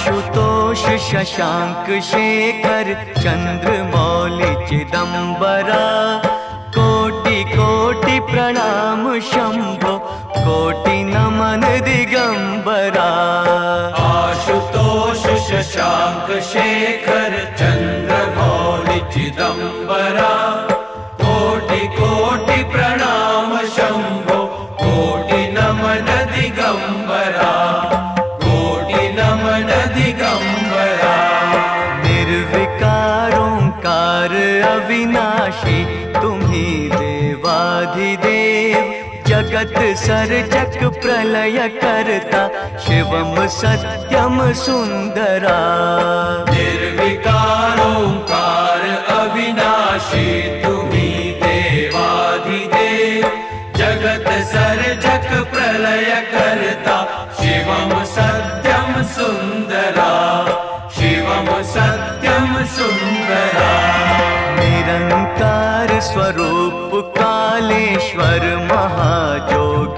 आशुतोष शशांक शेखर चंद्रमौली चिदंबरा, कोटि कोटि प्रणाम शंभो, कोटि नमन दिगंबरा। आशुतोष शशांक शेखर चंद्रमौली चिदंबरा, कोटि कोटि प्रणाम शंभो, कोटि नमन दिगंबरा, कोटि नमन दिगंबरा। निर्विकार ओंकार अविनाशी, तुम्ही देवाधिदेव, जगत सर्जक प्रलय करता, शिवम सत्यम सुंदरा। निर्विकार ओंकार अविनाशी, तुम्ही देवाधिदेव, जगत सर्जक प्रलय करता, शिवम सत्यम सुंदरा, शिवम सत्यम सुंदरा। निरंकार स्वरूप कालेश्वर महाजोगीश्वरा,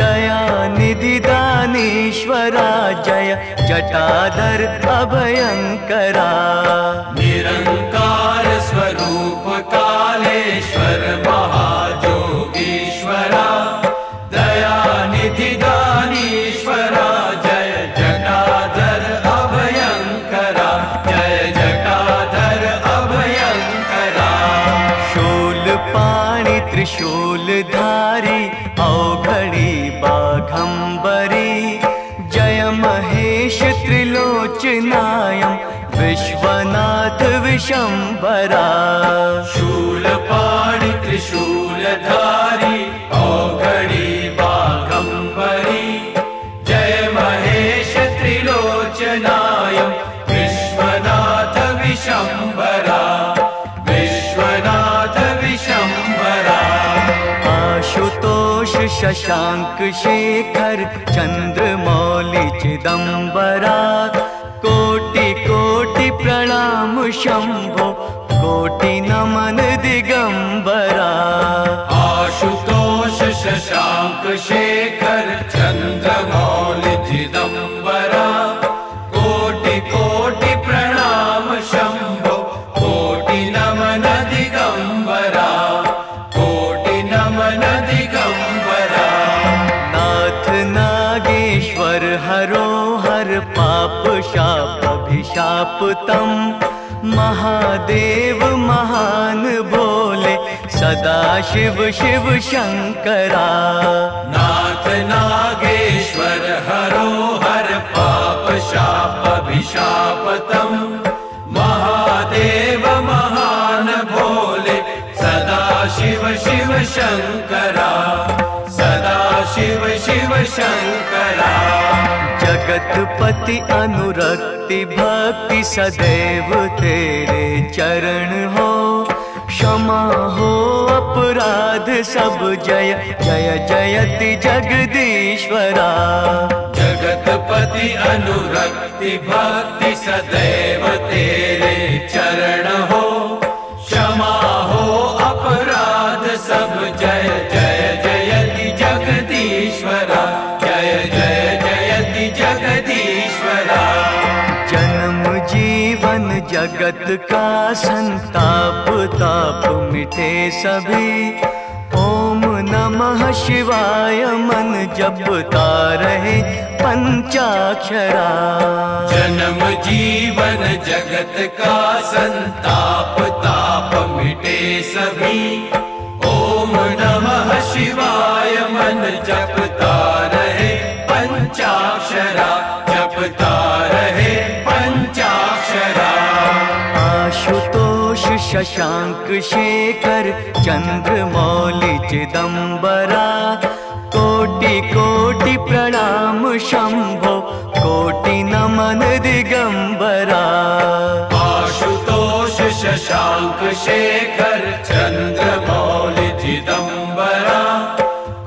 दयानिधि दानीश्वरा, जय जटाधर अभयंकरा। निरंकार स्वरूप कालेश्वर महाजोगीश्वरा, दयानिधि दानीश्वरा, जय जटाधर अभयंकरा, जय जटाधर अभयंकरा। शूलपाणि त्रिशूलधारी, अवघड़ी बाघंबरी, जय महेश त्रिलोचनायं, विश्वनाथ विशंभरा। शूलपाणि त्रिशूलधारी, अवघड़ी बाघंबरी, जय महेश त्रिलोचनायं, विश्वनाथ विशंभरा, विश्वनाथ विशंभरा। आशुतोष शशांक शेखर चंद्रमौली चिदंबरा, कोटि कोटि प्रणाम शंभो, कोटि नमन दिगंबरा। आशुतोष शशांक शेखर चंद्रमौली चिदंबरा, कोटि कोटि प्रणाम शंभो, कोटि नमन दिगंबरा, कोटि नमन दिगंबरा। नाथ नागेश्वर हरो हर पाप शाप अभिशाप तम, महादेव महान भोले, सदा शिव शिव शंकरा। नाथ नागेश्वर हरो हर पाप शाप अभिशापतम, महादेव महान भोले, सदा शिव शिव शंकरा, सदा शिव शिव शंकरा। जगतपति अनुरक्ति भक्ति सदैव तेरे चरण हो, क्षमा हो अपराध सब, जय जय जयति जगदीश्वरा। जगतपति अनुरक्ति भक्ति सदैव तेरे चरण हो, क्षमा हो अपराध सब, जय जय जयति जगदीश्वरा, जय जय जयति जगदीश्वरा। जन्म जीवन जगत का संताप ताप मिटे सभी, ओम नमः शिवाय मन जपता रहे पंचाक्षरा। जन्म जीवन जगत का संताप ताप मिटे सभी, ओम नमः शिवाय मन जपता रहे पंचाक्षरा, जपता रहे पंचाक्षरा। आशुतोष शशांक शेखर चंद्रमौली चिदंबरा, कोटि कोटि प्रणाम शंभो, कोटि नमन दिगंबरा। आशुतोष शशांक शेखर चंद्रमौली चिदंबरा,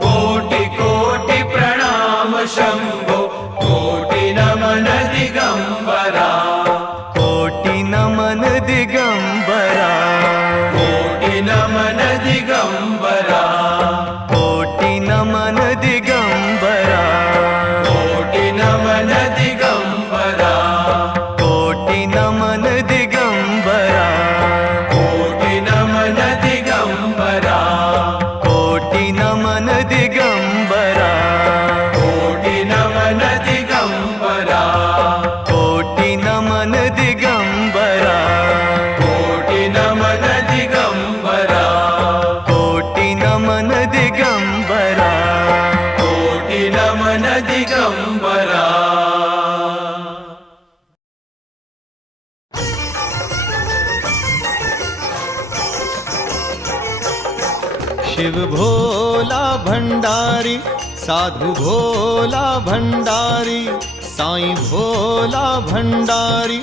कोटि कोटि प्रणाम शंभो, कोटि नमन दिगंबरा, कोटि नमन दिगंबरा, कोटि नमन दिगंबरा, कोटि नमन दिगंबरा, कोटि नमन दिगंबरा। दिगंबरा। शिव भोला भंडारी, साधु भोला भंडारी, साईं भोला भंडारी,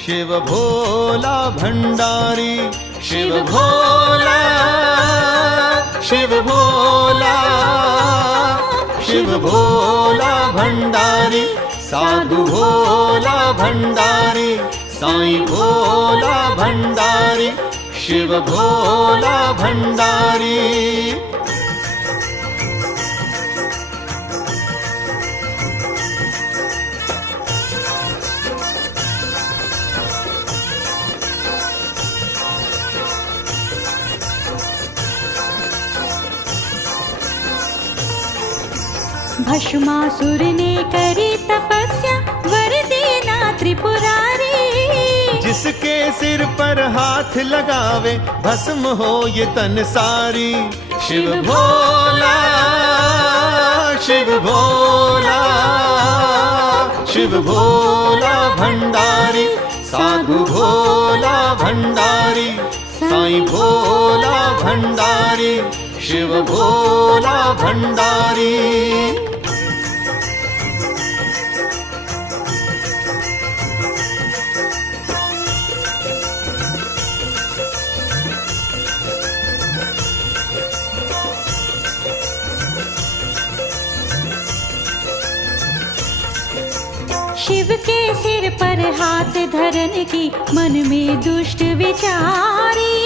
शिव भोला भंडारी, शिव भोला, शिव भोला, शिव भोला भंडारी, साधु भोला भंडारी, साईं भोला भंडारी, शिव भोला भंडारी। भस्मासुर ने करी तपस्या, वर देना त्रिपुरारी। जिसके सिर पर हाथ लगावे, भस्म हो ये तन सारी। शिव भोला, शिव भोला, शिव भोला भंडारी, साधु भोला भंडारी, साईं भोला भंडारी, शिव भोला भंडारी। शिव के सिर पर हाथ धरन की, मन में दुष्ट विचारी।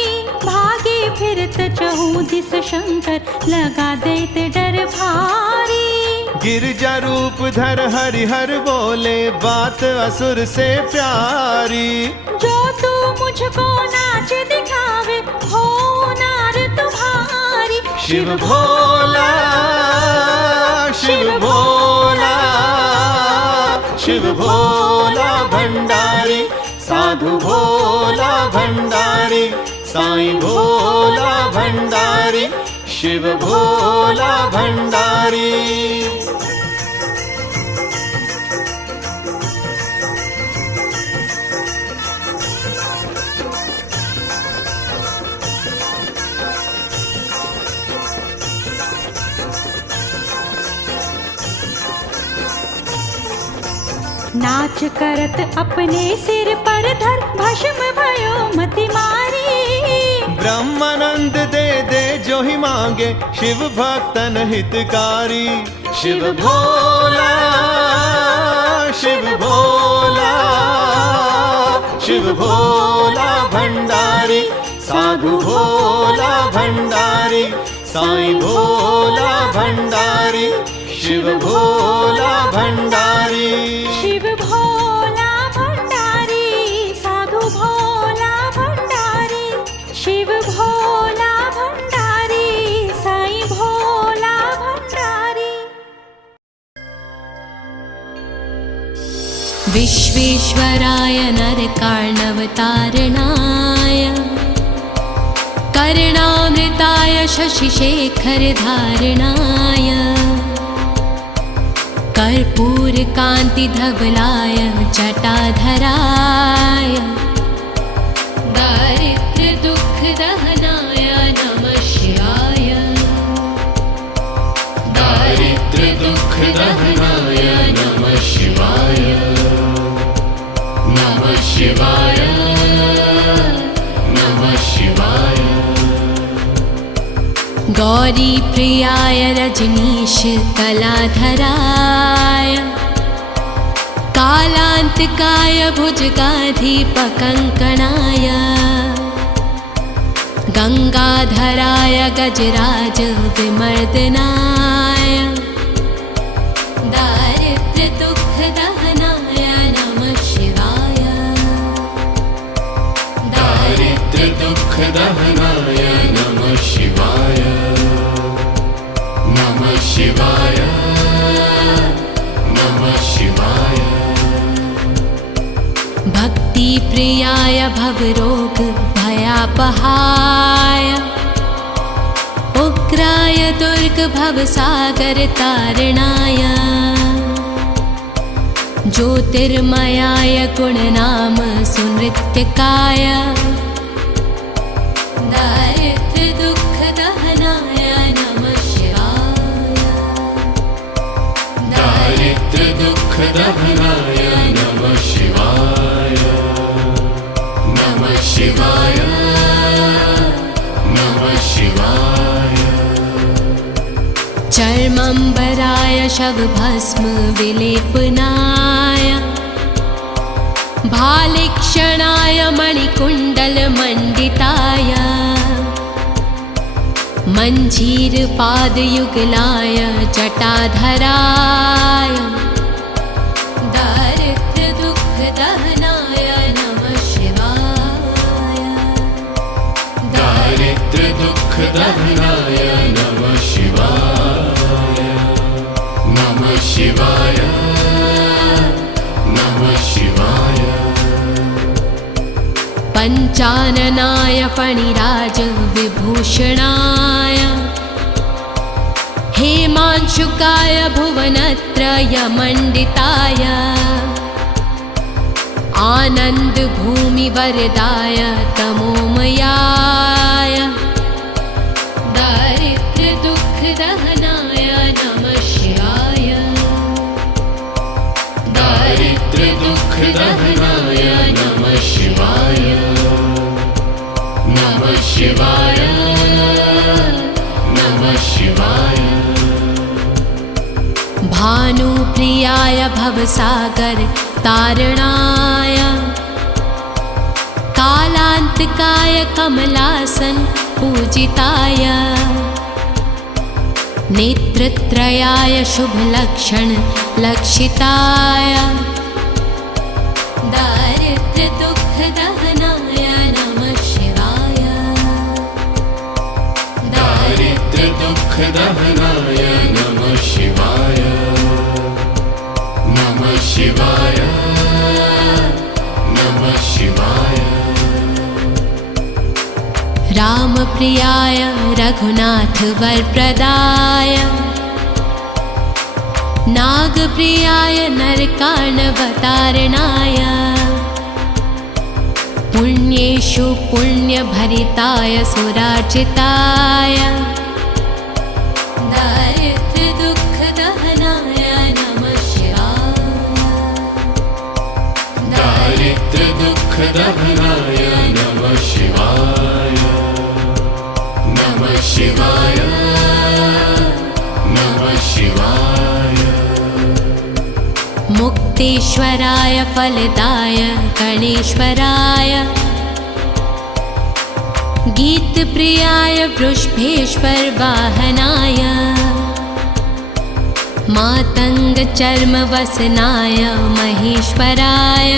भागे फिरत चहु दिस शंकर, लगा दैत डर भारी। गिरजा रूप धर हरिहर बोले, बात असुर से प्यारी। जो तू मुझको नाच दिखावे, हो नार तुम्हारी। शिव भोला, शिव भोला, शिव भोला भंडारी, साधु भोला भंडारी, साईं भोला भंडारी, शिव भोला भंडारी। नाच करत अपने सिर पर धर, भस्म भयो मति मारी। ब्रह्मानंद दे दे जो ही मांगे, शिव भक्तन हितकारी। शिव भोला, शिव भोला, शिव भोला भंडारी, साधु भोला भंडारी, साईं भोला भंडारी, शिव भोला भंडारी। शिव भोला भंडारी, साधु भोला भंडारी, शिव भोला भंडारी, साईं भोला भंडारी। विश्वेश्वराय नरकार्णवतारणाय, कर्णामृताय शशिशेखरधारणाय, कर्पूरकान्तिधवलाय जटाधराय, दारिद्र्यदुःखदहनाय नमः शिवाय। दारिद्र्यदुःखदहनाय नमः शिवाय, नमः शिवाय, नमः शिवाय। गौरीप्रियाय रजनीश कलाधराय, कालान्तकाय भुजगाधिपकङ्कणाय, गङ्गाधराय गजराज विमर्दनाय, दारिद्र्यदुःखदहनाय नमः शिवाय। दारिद्र्यदुःखदहनाय नमः शिवाय, नमः शिवाय, नमः शिवाय। भक्तिप्रियाय भवरोग भयापहाय, उग्राय दुर्गभवसागरतारणाय, ज्योतिर्मयाय गुणनाम सुनृत्यकाय दारिद्र्यदुःखदहनाय नमः शिवाय दारिद्र्यदुःखदहनाय नमः शिवाय नमः शिवाय नमः शिवाय चर्मम्बराय शवभस्म विलेपनाय भालिक्षणाय मणिकुण्डलमण्डिताय मञ्जीरपादयुगलाय जटाधराय दारिद्र्यदुःखदहनाय नमः शिवाय दारिद्र्यदुःखदहनाय नमः शिवाय नमः शिवाय नमः शिवाय पञ्चाननाय फणिराज विभूषणाय हेमांशुकाय भुवनत्रयमण्डिताय आनन्दभूमिवरदाय तमोमयाय दारिद्र्यदुःखदहनाय नमः शिवाय दारिद्र्यदुःखदहनाय नमः शिवाय नमः शिवाय नमः शिवाय भानुप्रियाय भवसागर तारणाय कालान्तकाय कमलासन पूजिताय नेत्रत्रयाय शुभलक्षण लक्षिताय दारिद्र्यदुःखदहनाय नमः शिवाय दारिद्र्यदुःखदहनाय नमः शिवाय नमः शिवाय नमः शिवाय रामप्रियाय रघुनाथ वरप्रदाय नागप्रियाय नरकार्णवतारणाय पुण्येषु पुण्यभरिताय सुरार्चिताय दारिद्र्यदुःखदहनाय नमः शिवाय दारिद्र्यदुःखदहनाय नमः शिवाय नमः शिवाय नमः शिवाय मुक्तेश्वराय फलदाय गणेश्वराय गीतप्रियाय वृषभेश्वर वाहनाय मातङ्गचर्मवसनाय महेश्वराय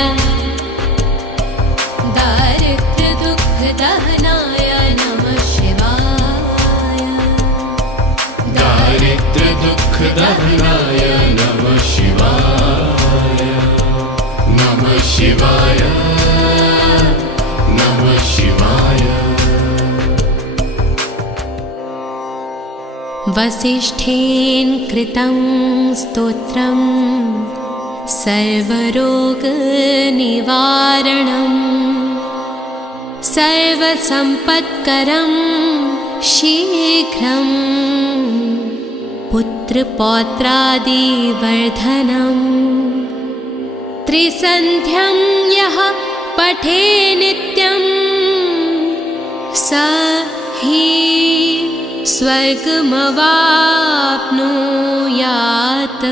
दारिद्र्यदुःखदहनाय नमः शिवाय दारिद्र्यदुःखदहनाय नमः शिवाय नमः शिवाय नमः शिवाय वसिष्ठेन कृतं स्तोत्रं सर्वरोगनिवारणं सर्वसम्पत्करं शीघ्रं पुत्रपौत्रादिवर्धनम् त्रिसन्ध्यं यः पठे नित्यं स हि स्वर्गमवाप्नुयात्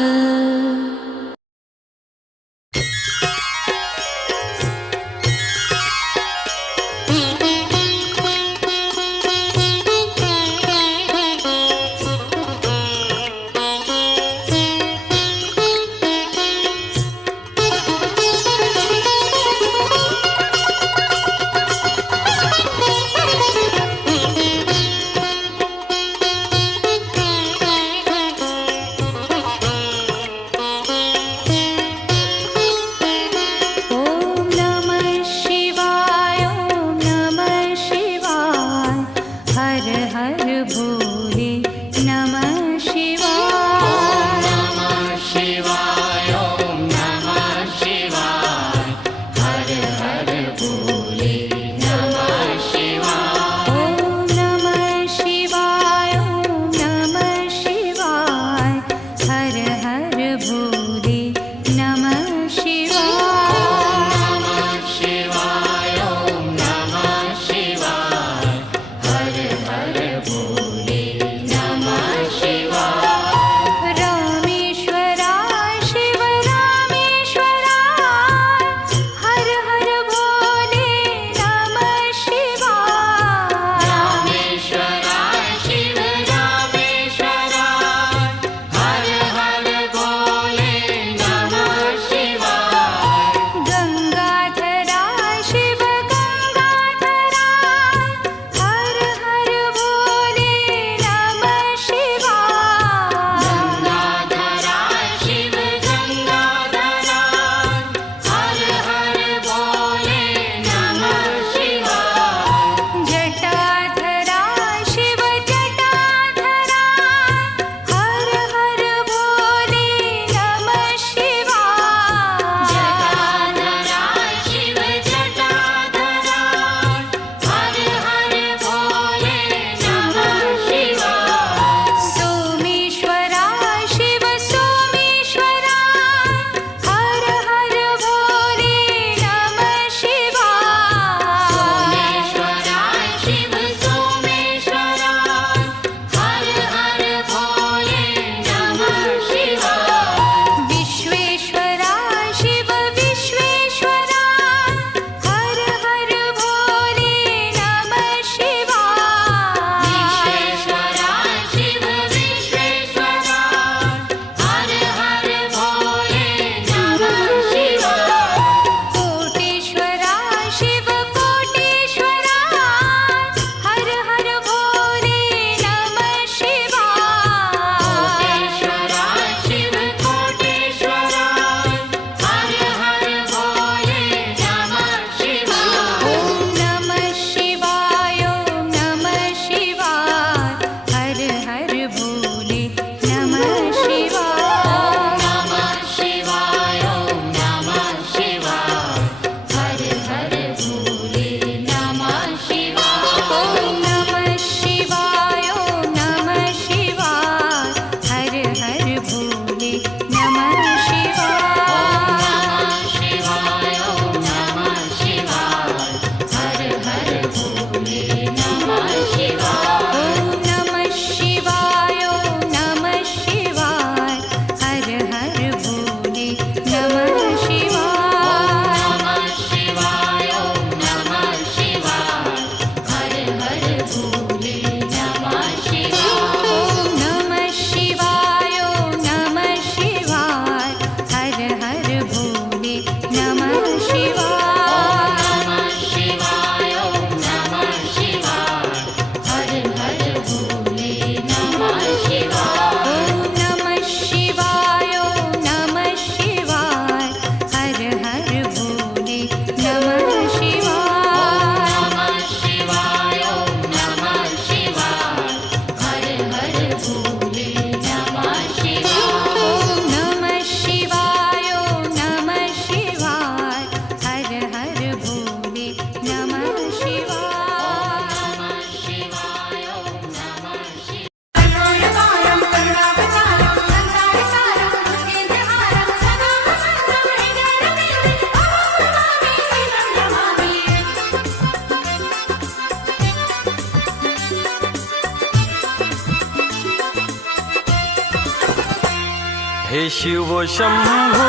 हे शिव शंभो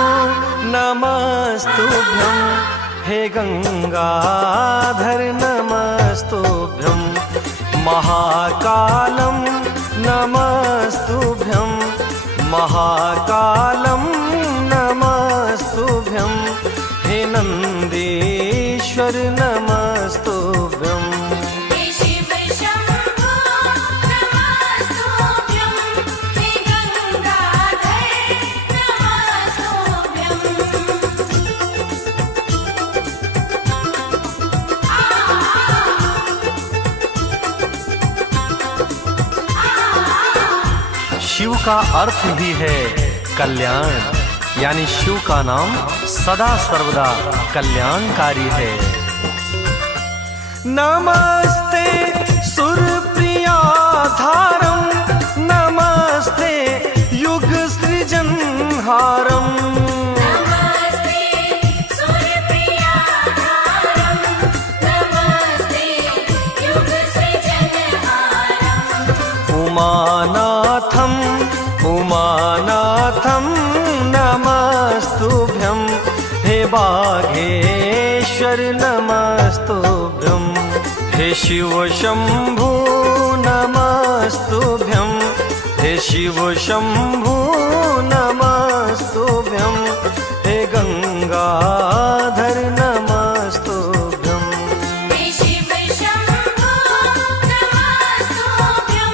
नमस्तुभ्यं हे गंगाधर नमस्तुभ्यं महाकालं नमस्तुभ्यं महाकालं नमस्तुभ्यं हे नंदीश्वर नमस्तुभ्यं हे शिव शंभो नमस्तुभ्यं हे गंगाधर नमस्तुभ्यं शिव का अर्थ भी है कल्याण, यानी शिव का नाम सदा सर्वदा कल्याणकारी है। नमस्ते सुरप्रियाधारं नमस्ते युग सृजनहारं नमस्ते सूर्यप्रियाधारं नमस्ते युग सृजनहारं उमानाथं उमानाथं नमस्तुभ्यं हे बाघेश्वर नमस्तुभ्यं हे शिव शंभो नमस्तुभ्यं हे शिव शंभो नमस्तुभ्यं हे गंगाधर नमस्तुभ्यं हे शिव शंभो नमस्तुभ्यं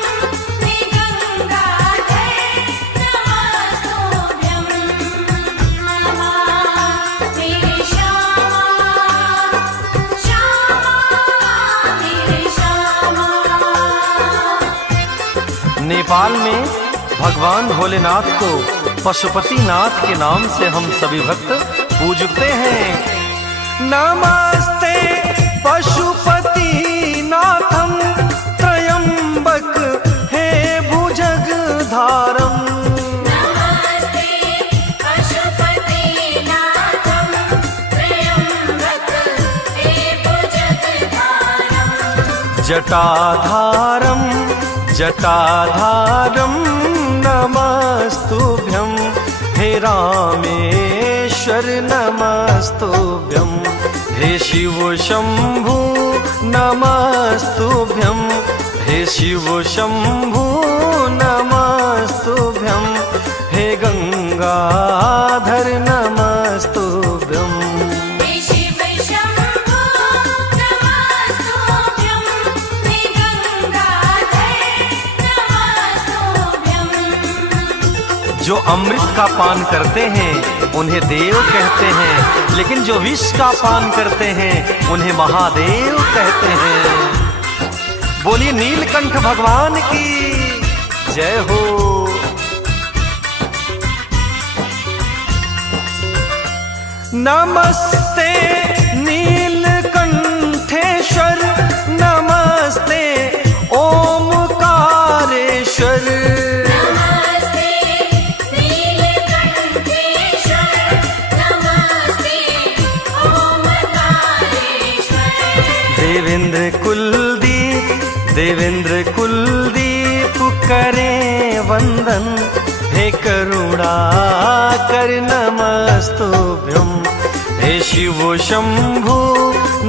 हे गंगाधर नमस्तुभ्यं श्यामा तेरे श्यामा नेपाल में भगवान भोलेनाथ को पशुपतिनाथ के नाम से हम सभी भक्त पूजते हैं। नमस्ते पशुपतिनाथं त्रयंबक हे भुजगधारं नमस्ते पशुपतिनाथं त्र्यंबक हे भुजगधारं जटाधारं जटाधारं नमस्तुभ्यं हे रामेश्वर नमस्तुभ्यं हे शिव शंभो नमस्तुभ्यं हे शिव शंभो नमस्तुभ्यं हे गंगाधर नमस्तुभ्यं हे शिव शंभो नमस्तुभ्यं हे गंगाधर नमस्तुभ्यं जो अमृत का पान करते हैं उन्हें देव कहते हैं, लेकिन जो विष का पान करते हैं उन्हें महादेव कहते हैं। बोलिए नीलकंठ भगवान की जय हो। नमस्ते नीलकंठेश्वर नमस्ते ओमकारेश्वर नमस्ते नीलकंठेश्वर नमस्ते ओमकारेश्वर देवेंद्र कुलदीप करे वंदन हे करुणाकर नमस्तुभ्यं हे शिव शंभो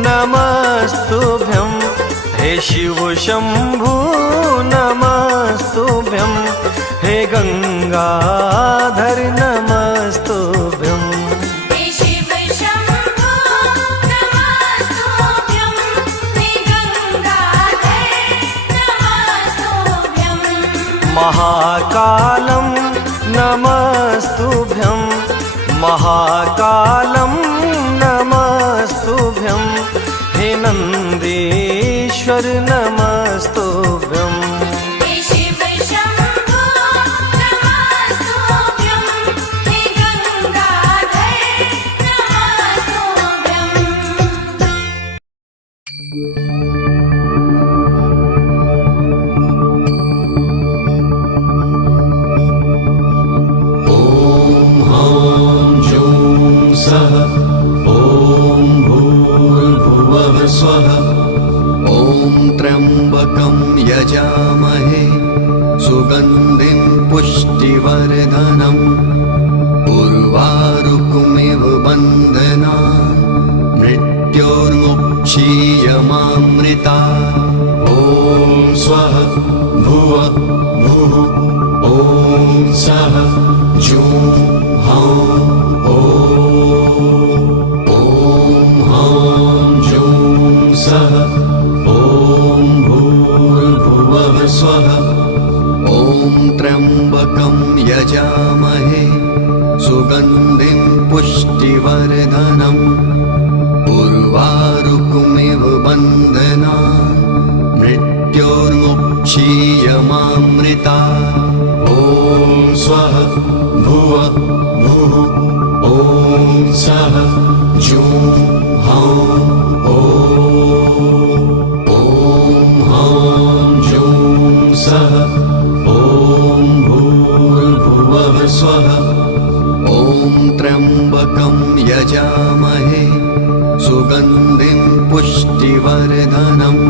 नमस्तुभ्यं हे शिव शंभो नमस्तुभ्यं हे गंगाधर नमस्तुभ्यं हे शिव शंभो नमस्तुभ्यं हे गंगाधर नमस्तुभ्यं महाकालं नमस्तुभ्यं महाकालं नमस्तुभ्यं हे नंदीश्वर नमस्तुभ्यं हे शिव शंभो नमस्तुभ्यं हे गंगाधर नमस्तुभ्यं ॐ ह्रां जूं सः ॐ भूर्भुवः स्वः ॐ त्र्यम्बकं यजामहे सुगन्धिं पुष्टिवर्धनम् जूं हां ॐ हां जूं सः ॐ भूर्भुवः स्वः ॐ त्र्यम्बकं यजामहे सुगन्धिं पुष्टिवर्धनम् उर्वारुकमिव बन्धनान् मृत्योर्मुक्षीयमामृता ॐ स्वः भुवः भुः ॐ सः जूं हां ॐ हां जूं सः ॐ भूर्भुवः स्वः ॐ त्र्यम्बकं यजामहे सुगन्धिं पुष्टिवर्धनम्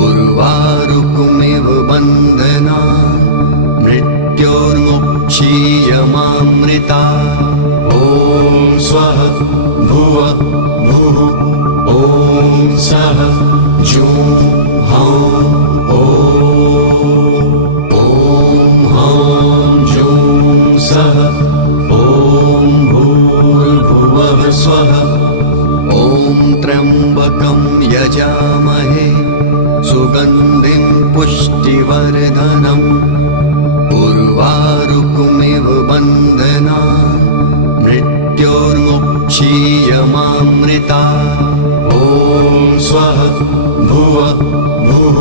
उर्वारुकमिव बन्धनान् मृत्योर्मुक्षीयमामृता ॐ स्वः भुवः भुः ॐ सः जूं हां ॐ हां जूं सः ॐ भूर्भुवः स्वः ॐ त्र्यम्बकं यजामहे सुगन्धिं पुष्टिवर्धनम् उर्वारुकमिव बन्धनान् मृत्योर्मुक्षीयमामृता ॐ स्वः भुवः भुः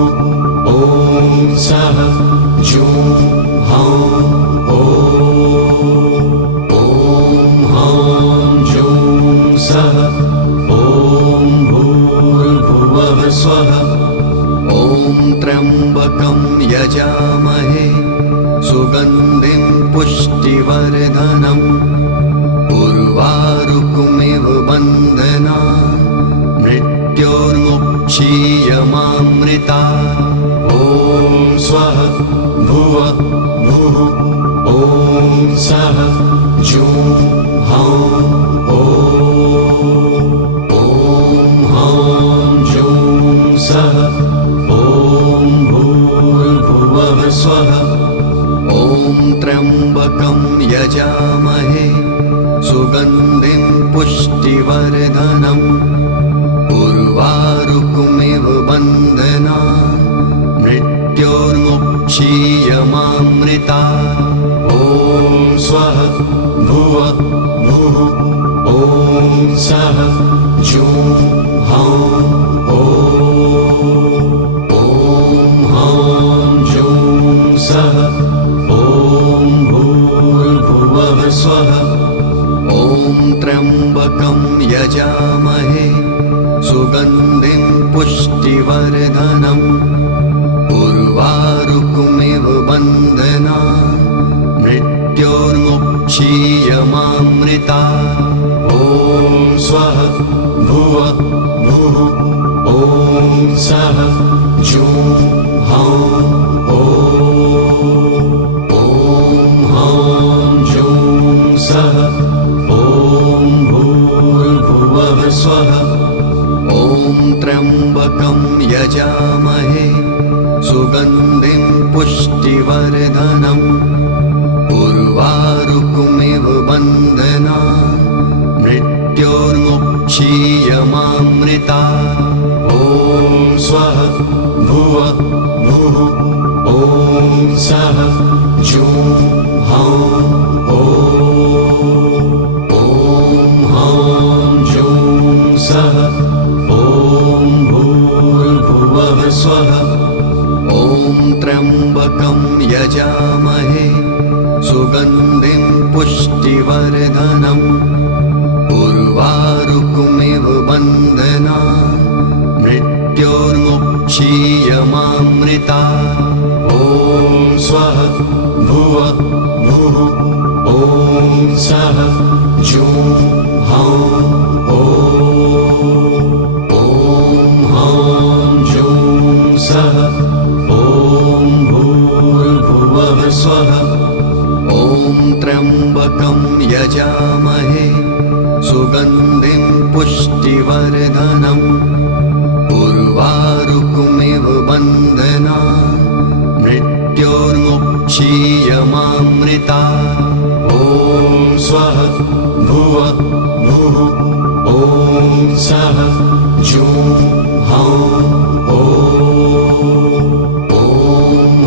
ॐ सः जूं हां ॐ हां जूं सः ॐ भूर्भुवः स्वः ॐ त्र्यम्बकं यजामहे सुगन्धिं पुष्टिवर्धनम् उर्वारुकमिव बन्धनान् मृत्योर्मुक्षीयमामृता ॐ स्वः भुवः भुः ॐ सः जूं हां ॐ हां जूं सः ॐ भूर्भुवः स्वः ॐ त्र्यम्बकं यजामहे सुगन्धिं पुष्टिवर्धनम् उर्वारुकमिव बन्धनान् मृत्योर्मुक्षीयमामृता ॐ स्वः भुवः भुः ॐ सः जूं हां ॐ हां जूं सः ॐ भूर्भुवः स्वः ॐ त्र्यम्बकं यजामहे सुगन्धिं पुष्टिवर्धनम् उर्वारुकमिव बन्धनान् मृत्योर्मुक्षीयमामृता ॐ स्वः भुवः भुः ॐ सः जूं हां ॐ हां जूं सः ॐ भूर्भुवः स्वः ॐ त्र्यम्बकं यजामहे सुगन्धिं पुष्टिवर्धनम् उर्वारुकमिव बन्धनान् मृत्योर्मुक्षीयमामृता ॐ स्वः भुवः भुः ॐ सः जूं हां ॐ हां जूं सः ॐ भूर्भुवः स्वः ॐ त्र्यम्बकं यजामहे सुगन्धिं पुष्टिवर्धनम् उर्वारुकमिव बन्धनान् मृत्योर्मुक्षीयमामृता ॐ स्वः भुवः भुः ॐ सः जूं हां ॐ हां जूं सः ॐ भूर्भुवः स्वः ॐ त्र्यम्बकं यजामहे सुगन्धिं पुष्टिवर्धनम् उर्वारुकमिव बन्धनान् मृत्योर्मुक्षीयमामृता स्वः भुवः भुः ॐ सः जुं हां ॐ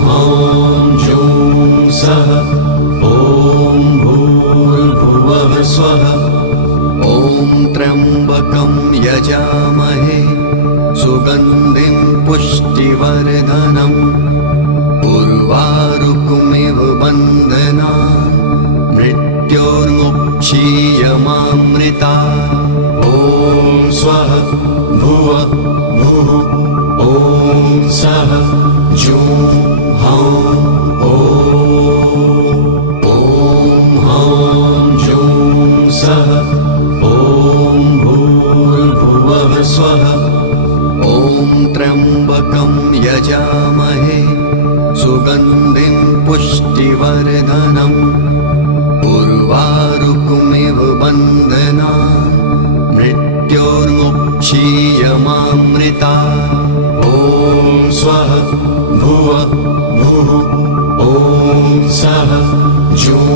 हां जुं सः ॐ भूर्भुवः स्वः ॐ त्र्यम्बकं यजामहे सुगन्धिं पुष्टिवर्धनम् उर्वारुकमिव बन्धनान् मृत्योर्मुक्षीयमामृता ॐ स्वः भुवः भुः ॐ सः जुं हां ॐ हां जुं सः ॐ भूर्भुवः स्वः ॐ त्र्यम्बकं यजामहे सुगन्धिं पुष्टिवर्धनम् उर्वारुकमिव बन्धनान् मृत्योर्मुक्षीयमामृता ॐ स्वः भुवः भुः ॐ सः जुं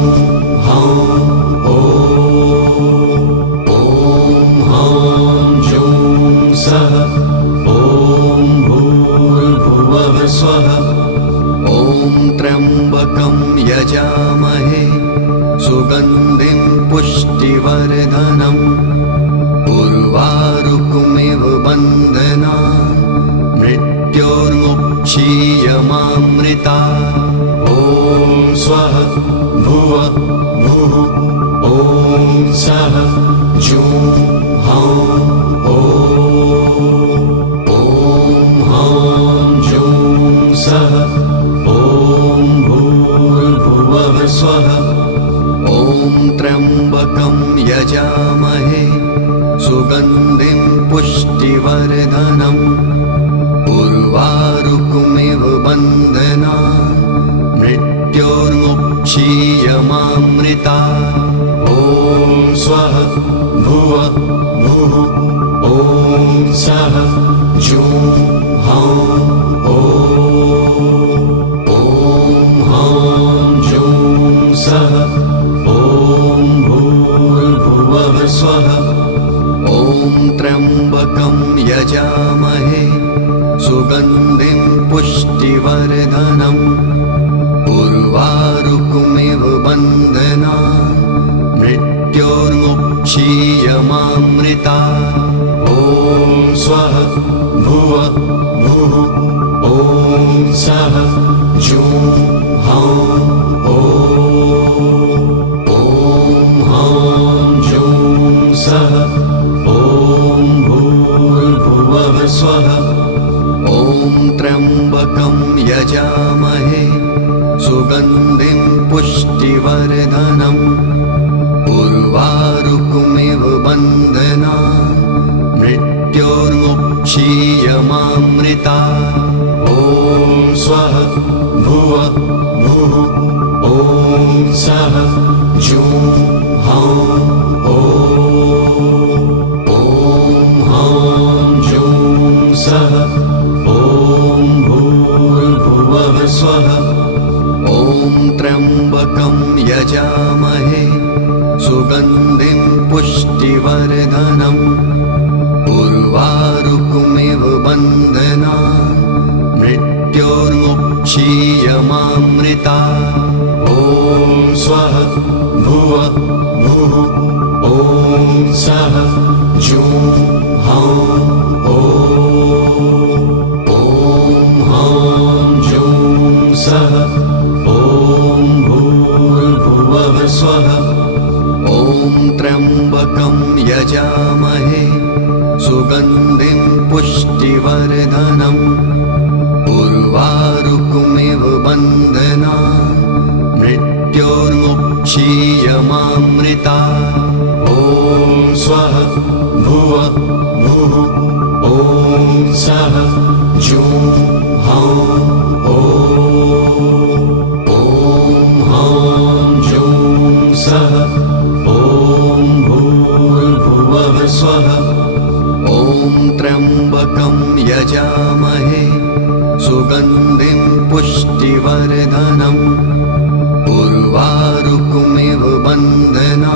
हां ॐ हां जुं सः ॐ भूर्भुवः स्वः ॐ त्र्यम्बकं यजामहे सुगन्धिं पुष्टिवर्धनम् उर्वारुकमिव बन्धनान् मृत्योर्मुक्षीयमामृता ॐ स्वः भुवः भुः ॐ सः जुं हां ॐ हां जुं सः ॐ भूर्भुवः स्वः ॐ त्र्यम्बकं यजामहे सुगन्धिं पुष्टिवर्धनम् उर्वारुकमिव बन्धनान् मृत्योर्मुक्षीयमामृता ॐ स्वः भुवः भुः ॐ सः जुं हां ॐ हां जुं सः ॐ भूर्भुवः स्वः ॐ त्र्यम्बकं यजामहे सुगन्धिं पुष्टिवर्धनम् उर्वारुकमिव बन्धनान् मृत्योर्मुक्षीयमामृता ॐ स्वः भुवः भुः ॐ सः जुं हां ॐ हां जुं सः ॐ भूर्भुवः स्वः ॐ त्र्यम्बकं यजामहे सुगन्धिं पुष्टिवर्धनम् उर्वारुकमिव बन्धनान् मृत्योर्मुक्षीयमामृता ॐ स्वः भुवः भुः ॐ सः जुं हां ॐ हां जुं सः ॐ भूर्भुवः स्वः ॐ त्र्यम्बकं यजामहे सुगन्धिं पुष्टिवर्धनम् उर्वारुकमिव बन्धनान् मृत्योर्मुक्षीयमामृता ॐ स्वः भुवः भुः ॐ सः जुं हां ॐ हां जुं सः ॐ भूर्भुवः स्वः ॐ त्र्यम्बकं यजामहे सुगन्धिं पुष्टिवर्धनम् उर्वारुकमिव बन्धनान् मृत्योर्मुक्षीयमामृता ॐ स्वः भुवः भुः ॐ सः जुं हां ॐ हां जुं सः ॐ भूर्भुवः स्वः ॐ त्र्यम्बकं यजामहे सुगन्धिं पुष्टिवर्धनम् उर्वारुकमिव बन्धनान्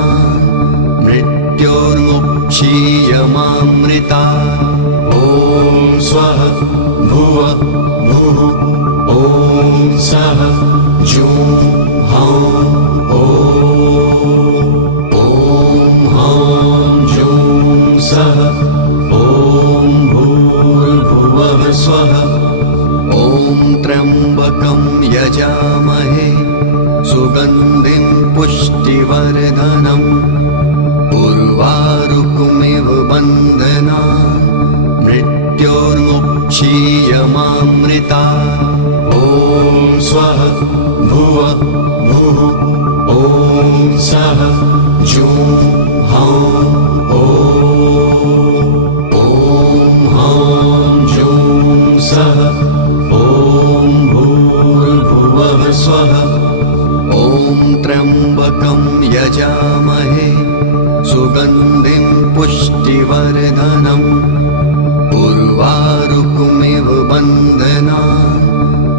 पुष्टिवर्धनम् उर्वारुकमिव बन्धनान् मृत्योर्मुक्षीयमामृता ॐ स्वः भुवः भुः ॐ सः जुं हां ॐ हां जुं सः ॐ भूर्भुवः स्वः ॐ त्र्यम्बकं यजामहे सुगन्धिं पुष्टिवर्धनम् उर्वारुकमिव बन्धनान्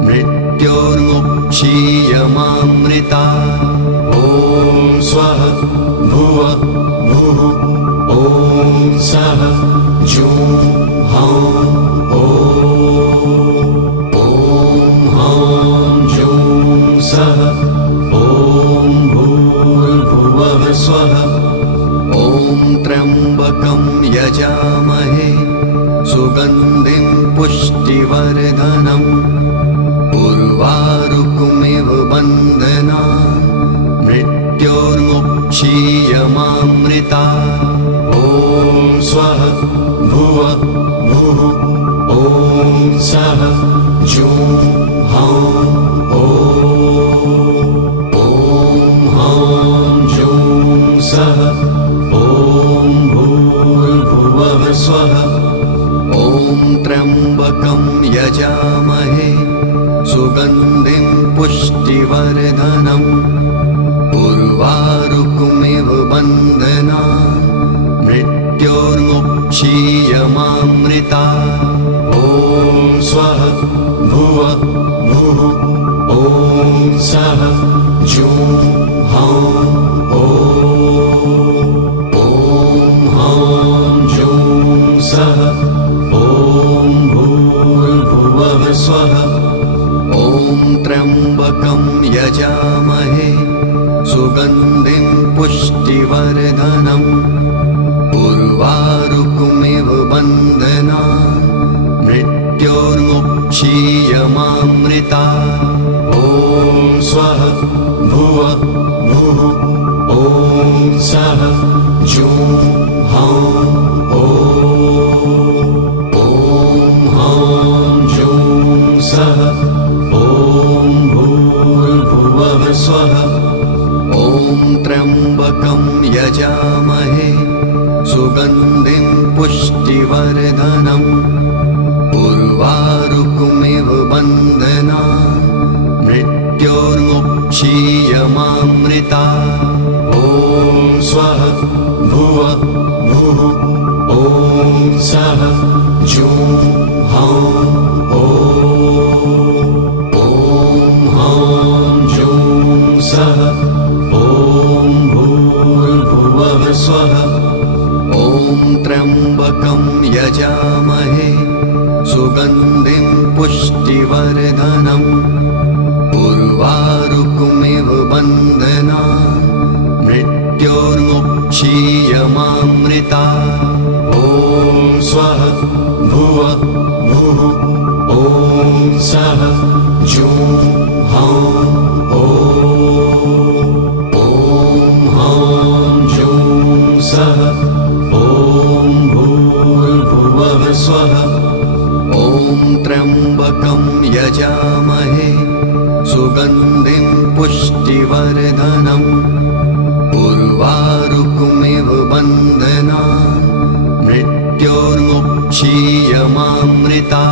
मृत्योर्मुक्षीयमामृता ॐ स्वः भुवः भुः ॐ सः जुं हां ॐ हां जुं सः ॐ भूर्भुवः स्वः ॐ त्र्यम्बकं यजामहे सुगन्धिं पुष्टिवर्धनम् उर्वारुकमिव बन्धनान् मृत्योर्मुक्षीयमामृता ॐ स्वः भुवः भुः ॐ सः जुं हां ॐ हां जुं सः ॐ भूर्भुवः स्वः ॐ त्र्यम्बकं यजामहे सुगन्धिं पुष्टिवर्धनम् उर्वारुकमिव बन्धनान् मृत्योर्मुक्षीयमामृता ॐ स्वः भुवः भुः ॐ सः जुं हां ॐ हां जुं सः ॐ भूर्भुवः स्वः ॐ त्र्यम्बकं यजामहे सुगन्धिं पुष्टिवर्धनम् उर्वारुकमिव बन्धनान् मृत्योर्मुक्षीयमामृता ॐ स्वः भुवः भुः ॐ सः जुं हां ॐ हां जुं सः ॐ भूर्भुवः स्वः ॐ त्र्यम्बकं यजामहे सुगन्धिं पुष्टिवर्धनम् उर्वारुकमिव बन्धनान् मृत्योर्मुक्षीयमामृता ॐ स्वः भुवः भुः ॐ सः जुं हां ॐ हां जुं सः ॐ भूर्भुवः स्वः ॐ त्र्यम्बकं यजामहे सुगन्धिं पुष्टिवर्धनम् उर्वारुकमिव बन्धनान् मृत्योर्मुक्षीयमामृता ॐ स्वः भुवः भुः ॐ सः जुं हां ॐ हां जुं सः ॐ भूर्भुवः स्वः ॐ त्र्यम्बकं यजामहे सुगन्धिं पुष्टिवर्धनम् उर्वारुकमिव बन्धनान् मृत्योर्मुक्षीयमामृता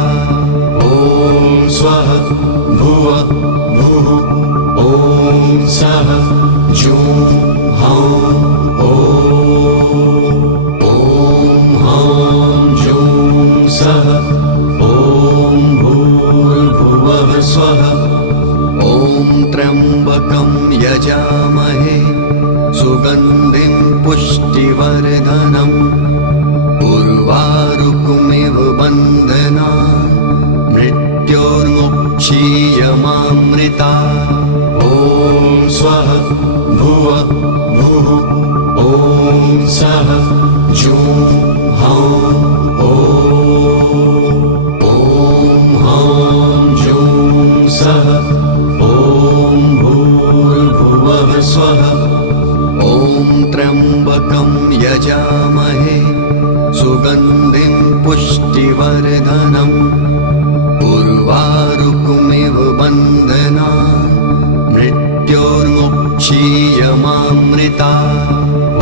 ॐ स्वः भुवः भुः ॐ सः जुं हां ॐ हां जुं सः ॐ भूर्भुवः स्वः ॐ त्र्यम्बकं यजामहे सुगन्धिं पुष्टिवर्धनम् उर्वारुकमिव बन्धनान् मृत्योर्मुक्षीयमामृता ॐ स्वः भुवः भुः ॐ सः जुं हां ॐ हां जुं सः ॐ भूर्भुवः स्वः ॐ त्र्यम्बकं यजामहे सुगन्धिं पुष्टिवर्धनम् उर्वारुकमिव बन्धनान् मृत्योर्मुक्षीयमामृता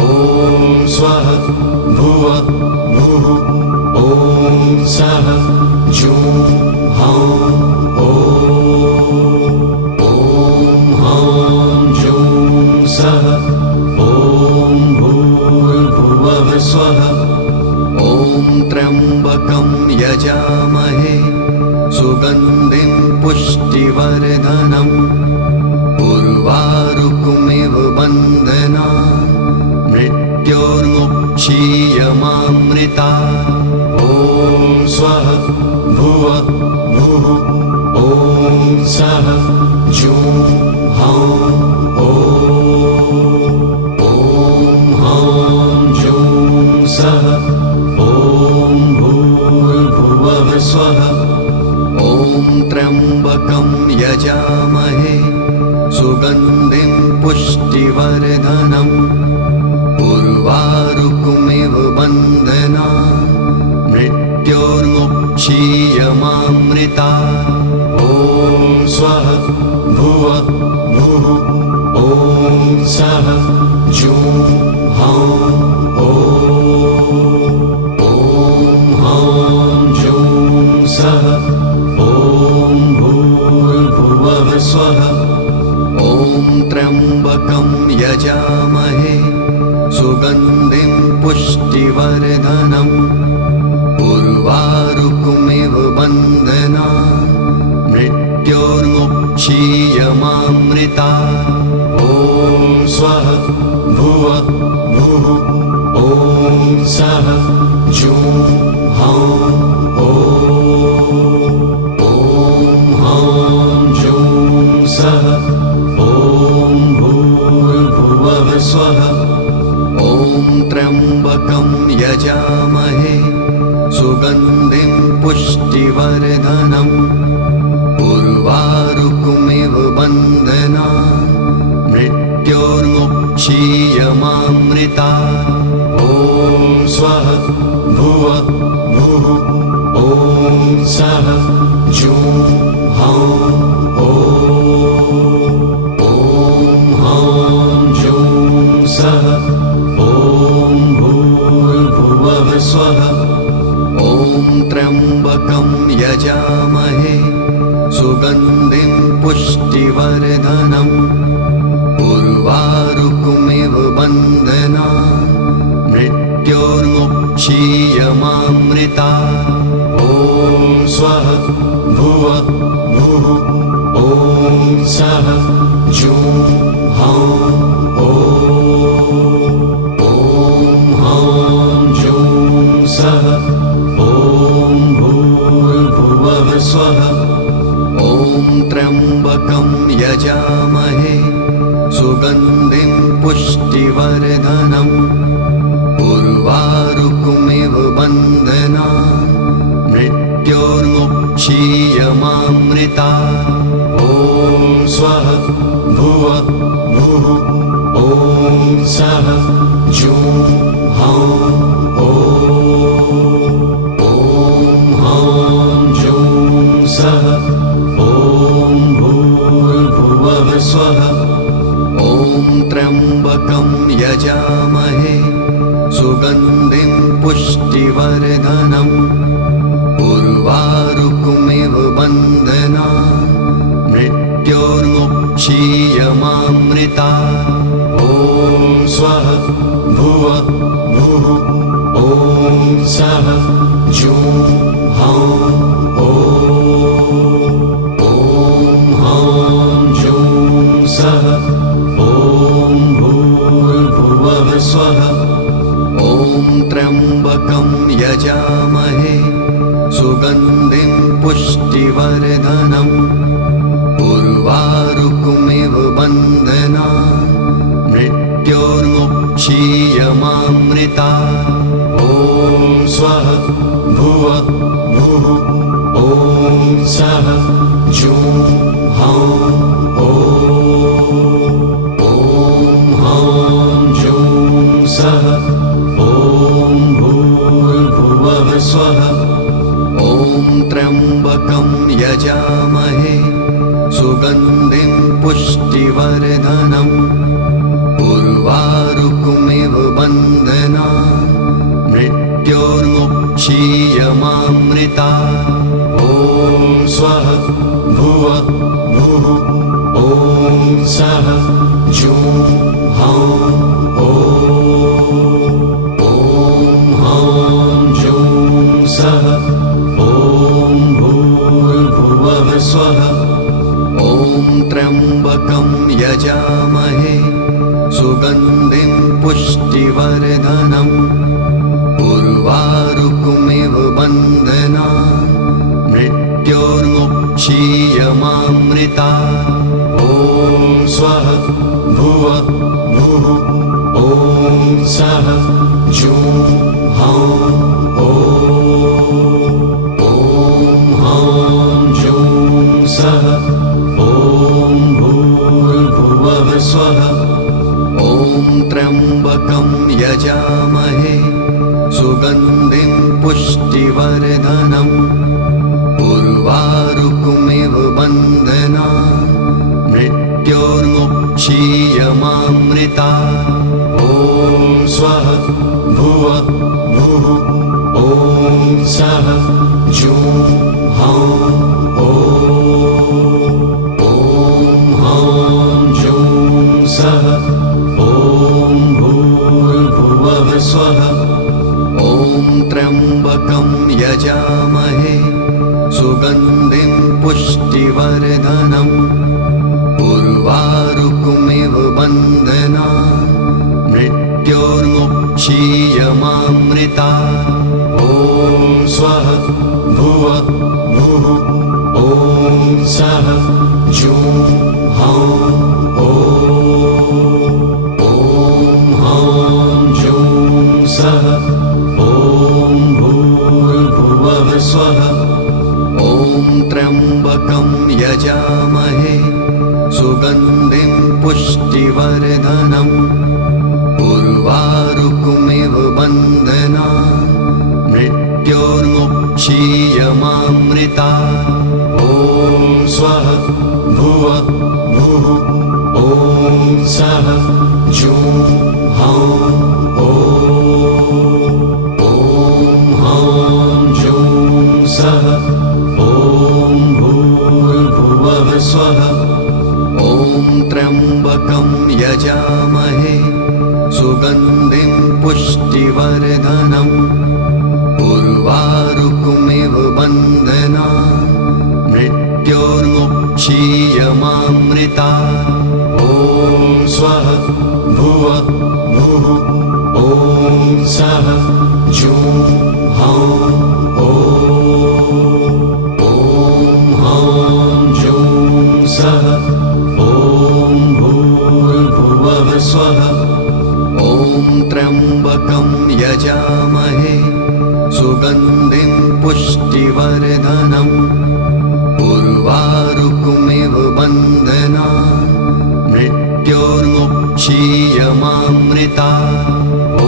ॐ स्वः भुवः भुः ॐ सः जुं हां ॐ हां जुं सः ॐ भूर्भुवः स्वः ॐ त्र्यम्बकं यजामहे सुगन्धिं पुष्टिवर्धनम् उर्वारुकमिव बन्धनान् मृत्योर्मुक्षीयमामृता ॐ स्वः भुवः भुः ॐ सः जुं हां ॐ हां जुं सः ॐ भूर्भुवः स्वः ॐ त्र्यम्बकं यजामहे सुगन्धिं पुष्टिवर्धनम् उर्वारुकमिव बन्धनान् मृत्योर्मुक्षीयमामृता ॐ स्वः भुवः भुः ॐ सः जुं हां ॐ हां जुं सः ॐ भूर्भुवः स्वः ॐ त्र्यम्बकं यजामहे सुगन्धिं पुष्टिवर्धनम् उर्वारुकमिव बन्धनान् मृत्योर्मुक्षीयमामृता ॐ स्वः भुवः भुः ॐ सः जुं हां हां जुं सः ॐ भूर्भुवः स्वः ॐ त्र्यम्बकं यजामहे सुगन्धिं पुष्टिवर्धनम् उर्वारुकमिव बन्धनान् मृत्योर्मुक्षीयमामृता ॐ स्वः भुवः भुः ॐ सः जुं हां हां जुं सः ॐ भूर्भुवः स्वः ॐ त्र्यम्बकं यजामहे सुगन्धिं पुष्टिवर्धनम् उर्वारुकमिव बन्धनान् मृत्योर्मुक्षीयमामृता ॐ स्वः भुवः भुः ॐ सः जुं हां हां जुं सः ॐ भूर्भुवः स्वः ॐ त्र्यम्बकं यजामहे सुगन्धिं पुष्टिवर्धनम् उर्वारुकमिव बन्धनान् मृत्योर्मुक्षीयमामृता ॐ स्वः भुवः भुः ॐ सः जुं हां हां जुं सः ॐ भूर्भुवः स्वः ॐ त्र्यम्बकं यजामहे सुगन्धिं पुष्टिवर्धनम् उर्वारुकमिव बन्धनान् मृत्योर्मुक्षीयमामृता ॐ स्वः भुवः भुः ॐ सः जुं हां हां जुं सः ॐ भूर्भुवः स्वः ॐ त्र्यम्बकं यजामहे सुगन्धिं पुष्टिवर्धनम् उर्वारुकमिव बन्धनान् मृत्योर्मुक्षीयमामृता ॐ स्वः भुवः भुः ॐ सः जुं हां हां जुं स्वः ॐ त्र्यम्बकं यजामहे सुगन्धिं पुष्टिवर्धनम् उर्वारुकमिव बन्धनान् मृत्योर्मुक्षीयमामृता ॐ स्वः भुवः भुः ॐ सः जुं हां ॐ हां जुं सः ॐ भूर्भुवः स्वः ॐ त्र्यम्बकं यजामहे सुगन्धिं पुष्टिवर्धनम् उर्वारुकमिव बन्धनान् मृत्योर्मुक्षीयमामृता ॐ स्वः भुवः भुः ॐ सः जुं हां ॐ हां जुं सः ॐ भूर्भुवः स्वः ॐ त्र्यम्बकं यजामहे सुगन्धिं पुष्टिवर्धनम् उर्वारुकमिव बन्धनान् मृत्योर्मुक्षीयमामृता ॐ स्वः भुवः भुः ॐ सः जुं हां ॐ हां जुं सः ॐ भूर्भुवः स्वः ॐ त्र्यम्बकं यजामहे सुगन्धिं पुष्टिवर्धनम् उर्वारुकमिव बन्धनान् मृत्योर्मुक्षीयमामृता ॐ स्वः भुवः भुः ॐ सः जुं हां ॐ हां जुं सः ॐ भूर्भुवः स्वः ॐ त्र्यम्बकं यजामहे सुगन्धिं पुष्टिवर्धनम् उर्वारुकमिव बन्धनान् मृत्योर्मुक्षीयमामृता ॐ स्वः भुवः भुः ॐ सः जुं हां हां जुं सः ॐ भूर्भुवः स्वः ॐ त्र्यम्बकं यजामहे सुगन्धिं पुष्टिवर्धनम् उर्वारुकमिव बन्धनान् मृत्योर्मुक्षीयमामृता ॐ स्वः भुवः भुः ॐ सः जुं हां हां जुं सः ॐ भूर्भुवः स्वः ॐ त्र्यम्बकं यजामहे सुगन्धिं पुष्टिवर्धनम् उर्वारुकमिव बन्धनान् मृत्योर्मुक्षीयमामृता ॐ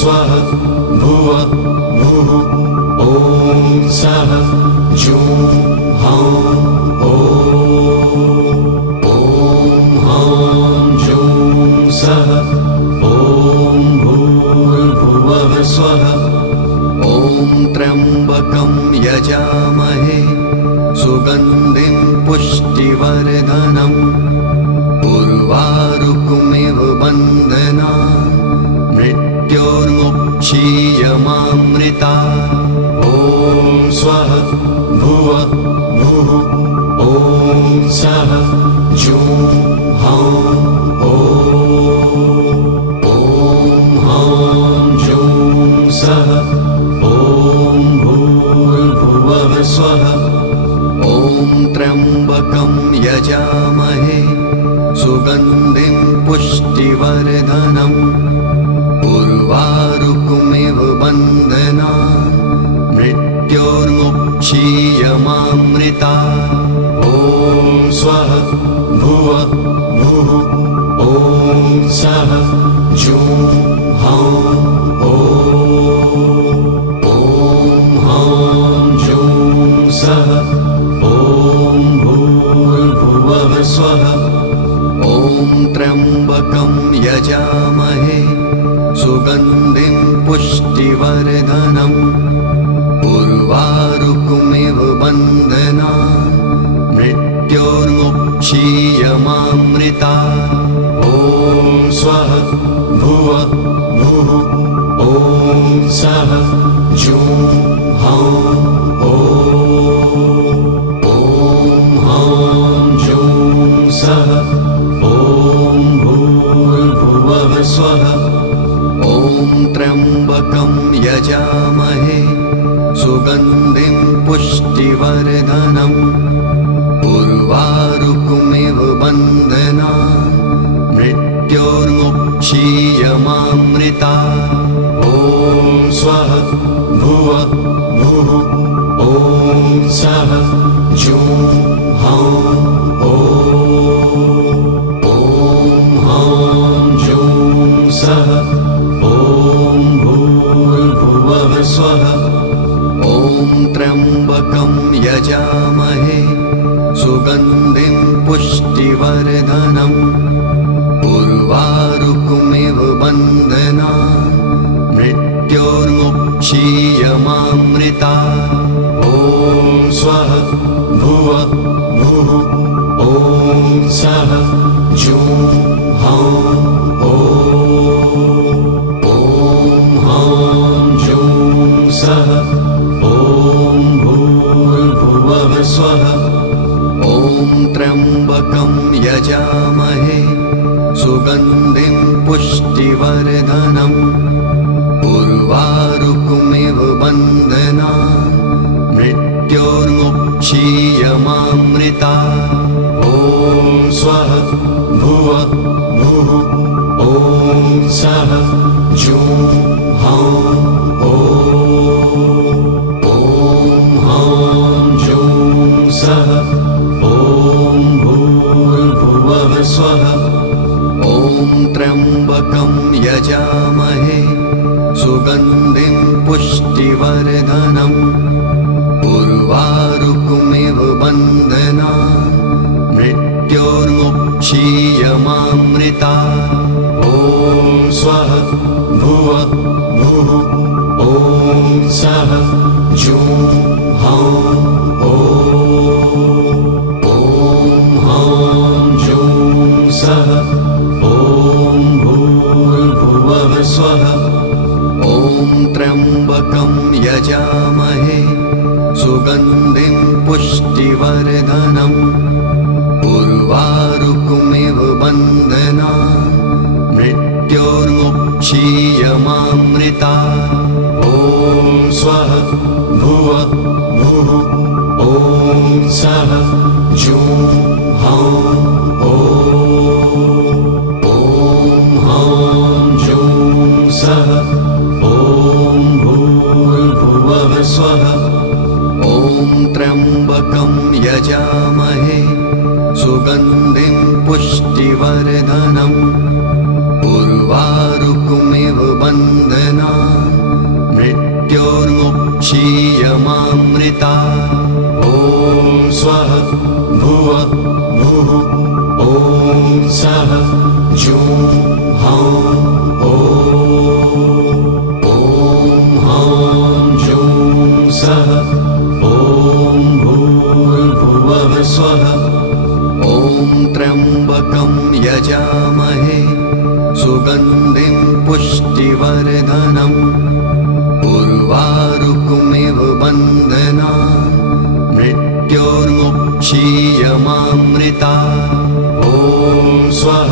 स्वः भुवः भुः ॐ सः जुं हां हां जुं सः ॐ भूर्भुवः स्वः ॐ त्र्यम्बकं यजामहे सुगन्धिं पुष्टिवर्धनम् उर्वारुकमिव बन्धनान् मृत्योर्मुक्षीयमामृता ॐ स्वः भुवः भुः ॐ सः जुं हां हां जुं सः ॐ भूर्भुवः स्वः ॐ त्र्यम्बकं यजामहे सुगन्धिं पुष्टिवर्धनम् उर्वारुकमिव बन्धनान् मृत्योर्मुक्षीयमामृता ॐ स्वः भुवः सुगन्धिं पुष्टिवर्धनम् उर्वारुकमिव बन्धनान् मृत्योर्मुक्षीयमामृता ॐ स्वः भुवः भुः ॐ सः जुं हां ॐ हां जुं सः ॐ भूर्भुवः स्वः ॐ त्र्यम्बकं यजामहे सुगन्धिं पुष्टिवर्धनम् उर्वारुकमिव बन्धनान् मृत्योर्मुक्षीयमामृता ॐ स्वः भुवः भुः ॐ सः जुं हां ॐ हां जुं सः ॐ भूर्भुवः स्वः ॐ त्र्यम्बकं यजामहे सुगन्धिं पुष्टिवर्धनम् उर्वारुकमिव बन्धनान् मृत्योर्मुक्षीयमामृता ॐ स्वः भुवः भुः ॐ सः जुं हां ॐ हां जुं सः ॐ भूर्भुवः स्वः ॐ त्र्यम्बकं यजामहे सुगन्धिं पुष्टिवर्धनम् उर्वारुकमिव बन्धनान् मृत्योर्मुक्षीयमामृता ॐ स्वः भुवः भुः ॐ सः जुं हां ॐ हां जुं सः ॐ भूर्भुवः स्वः ॐ त्र्यम्बकं यजामहे सुगन्धिं पुष्टिवर्धनम् उर्वारुकमिव बन्धनान् मृत्योर्मुक्षीयमामृता ॐ स्वः भुवः भुः ॐ सः जुं हां ॐ हां जुं सः ॐ भूर्भुवः स्वः ॐ त्र्यम्बकं यजामहे सुगन्धिं पुष्टिवर्धनम् उर्वारुकमिव बन्धनान् मृत्योर्मुक्षीयमामृता ॐ स्वः भुवः भुः ॐ सः जुं हां ॐ हां जुं सः ॐ भूर्भुवः स्वः ॐ त्र्यम्बकं यजामहे सुगन्धिं पुष्टिवर्धनम् उर्वारुकमिव बन्धनान् मृत्योर्मुक्षीयमामृता ॐ स्वः भुवः भुः ॐ सः जुं हां ॐ हां जुं सः ॐ भूर्भुवः स्वः ॐ त्र्यम्बकं यजामहे सुगन्धिं पुष्टिवर्धनम् उर्वारुकमिव बन्धनान् मृत्योर्मुक्षीयमामृता ॐ स्वः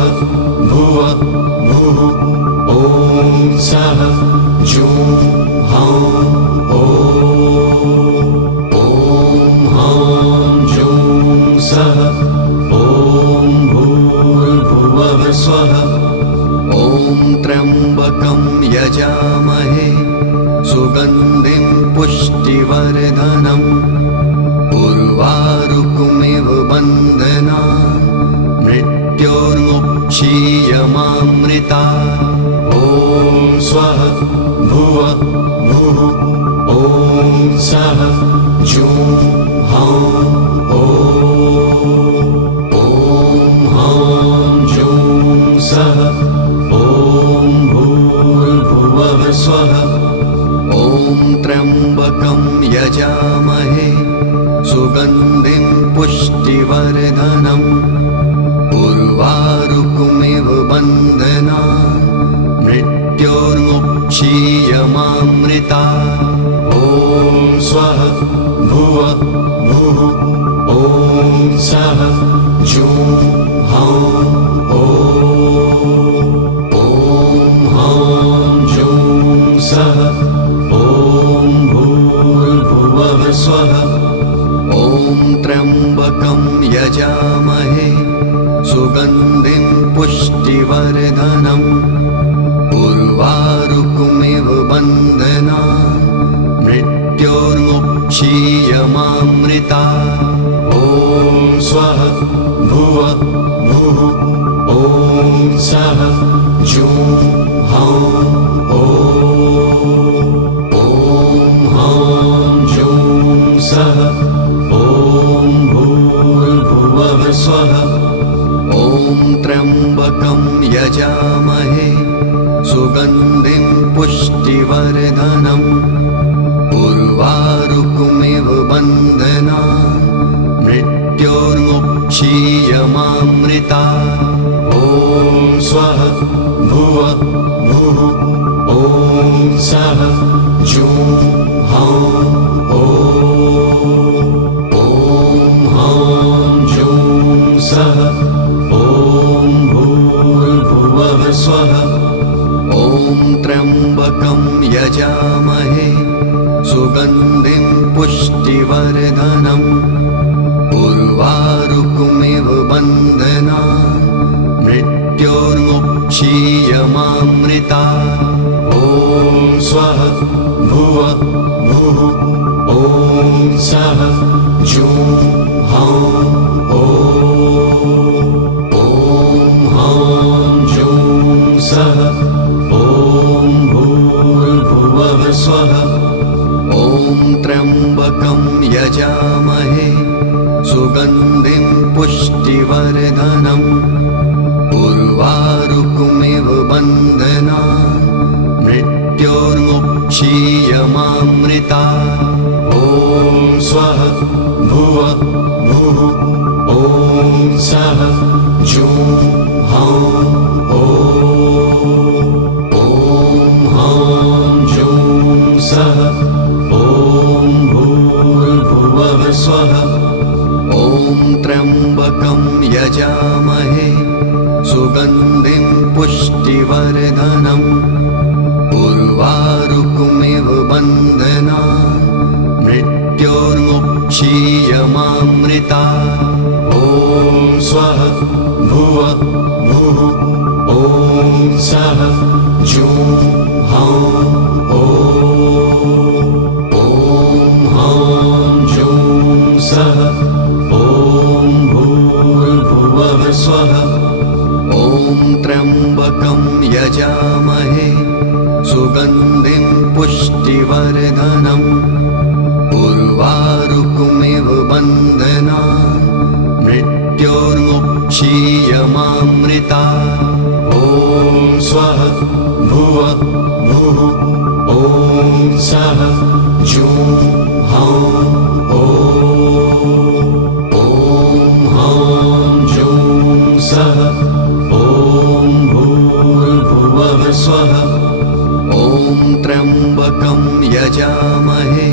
भुवः भुः ॐ सः जुं हां ॐ हां जुं सः ॐ भूर्भुवः स्वः ॐ त्र्यम्बकं यजामहे सुगन्धिं पुष्टिवर्धनम् उर्वारुकमिव बन्धनान् मृत्योर्मुक्षीयमामृता ॐ स्वः भुवः भुः ॐ सः जुं हां ॐ हां जुं सः ॐ भूर्भुवः स्वः ॐ त्र्यम्बकं यजामहे सुगन्धिं पुष्टिवर्धनम् उर्वारुकमिव बन्धनान् मृत्योर्मुक्षीयमामृता ॐ स्वः भुवः भुः ॐ सः जुं हां ॐ हां जुं सः ॐ भूर्भुवः स्वः ॐ त्र्यम्बकं यजामहे सुगन्धिं पुष्टिवर्धनम् उर्वारुकमिव बन्धनान् मृत्योर्मुक्षीयमामृता ॐ स्वः भुवः भुः ॐ सः जुं हां ॐ हां जुं सः ॐ भूर्भुवः स्वः ॐ त्र्यम्बकं यजामहे सुगन्धिं पुष्टिवर्धनम् उर्वारुकमिव बन्धनान् मृत्योर्मुक्षीयमामृता ॐ स्वः भुवः भुः ॐ सः जुं हां ॐ हां जुं सः ॐ भूर्भुवः स्वः ॐ त्र्यम्बकं यजामहे सुगन्धिं पुष्टिवर्धनम् उर्वारुकमिव बन्धनान् मृत्योर्मुक्षीयमामृता ॐ स्वः भुवः भुः ॐ सः जुं हां ॐ हां जुं सः ॐ भूर्भुवः स्वः ॐ त्र्यम्बकं यजामहे सुगन्धिं पुष्टिवर्धनम् उर्वारुकमिव बन्धनान् मृत्योर्मुक्षीयमामृता ॐ स्वः भुवः भुः ॐ सः जुं हां ॐ हां जुं सः ॐ भूर्भुवः स्वः ॐ त्र्यम्बकं यजामहे सुगन्धिं पुष्टिवर्धनम् उर्वारुकमिव बन्धनान् मृत्योर्मुक्षीयमामृता ॐ स्वः भुवः भुः ॐ सः जुं हां ॐ हां जुं सः ॐ भूर्भुवः स्वः ॐ त्र्यम्बकं यजामहे सुगन्धिं पुष्टिवर्धनम् उर्वारुकमिव बन्धनान् मृत्योर्मुक्षीयमामृता ॐ स्वः भुवः भुः ॐ सः जुं हां ॐ हां जुं सः ॐ भूर्भुवः स्वः ॐ त्र्यम्बकं यजामहे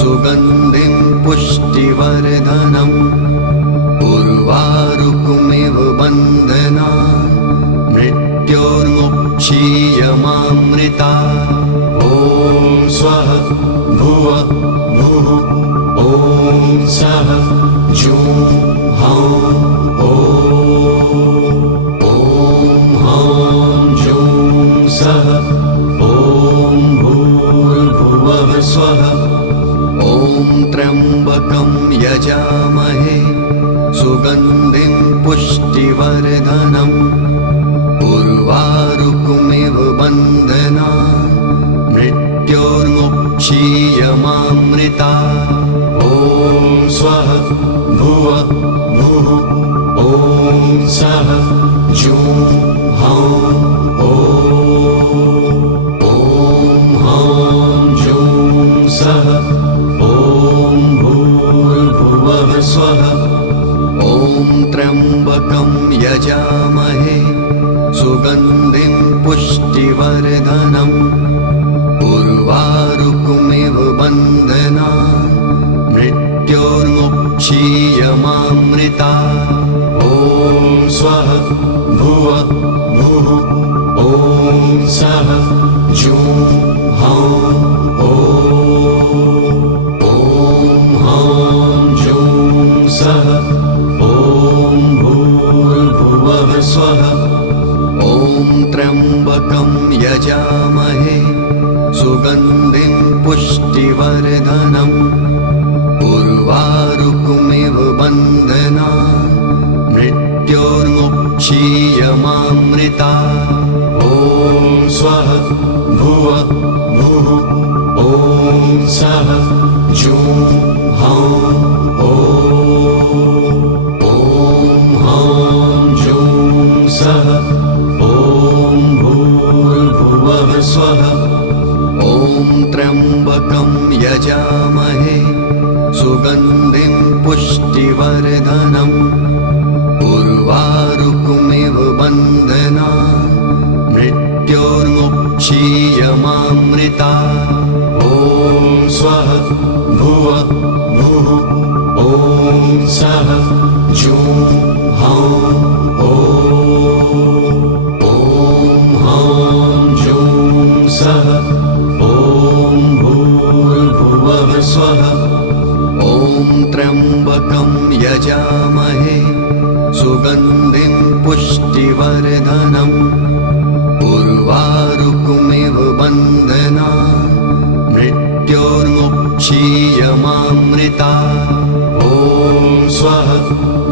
सुगन्धिं पुष्टिवर्धनम् उर्वारुकमिव बन्धनान् मृत्योर्मुक्षीयमामृता ॐ स्वः भुवः भुः ॐ सः जुं हां ॐ हां जुं सः ॐ भूर्भुवः स्वः ॐ त्र्यम्बकं यजामहे सुगन्धिं पुष्टिवर्धनम् उर्वारुकमिव बन्धनान् मृत्योर्मुक्षीयमामृता ॐ स्वः भुवः भुः ॐ सः जुं हां ॐ पुष्टिवर्धनम् उर्वारुकमिव बन्धनान् मृत्योर्मुक्षीयमामृता ॐ स्वः भुवः भुः ॐ सः जुं हां ॐ हां जुं सः ॐ भूर्भुवः स्वः ॐ त्र्यम्बकं यजामहे सुगन्धिं पुष्टिवर्धनम् उर्वारुकमिव बन्धनान् मृत्योर्मुक्षीयमामृता ॐ स्वः भुवः भुः ॐ सः जुं हां ॐ हां जुं सः ॐ भूर्भुवः स्वः ॐ त्र्यम्बकं यजामहे सुगन्धिं पुष्टिवर्धनम् उर्वारुकमिव बन्धनान् मृत्योर्मुक्षीयमामृता ॐ स्वः भुवः भुः ॐ सः जुं हां ॐ हां जुं सः ॐ भूर्भुवः स्वः ॐ त्र्यम्बकं यजामहे सुगन्धिं पुष्टिवर्धनम् उर्वारुकमिव बन्धनान् मृत्योर्मुक्षीयमामृता ॐ स्वः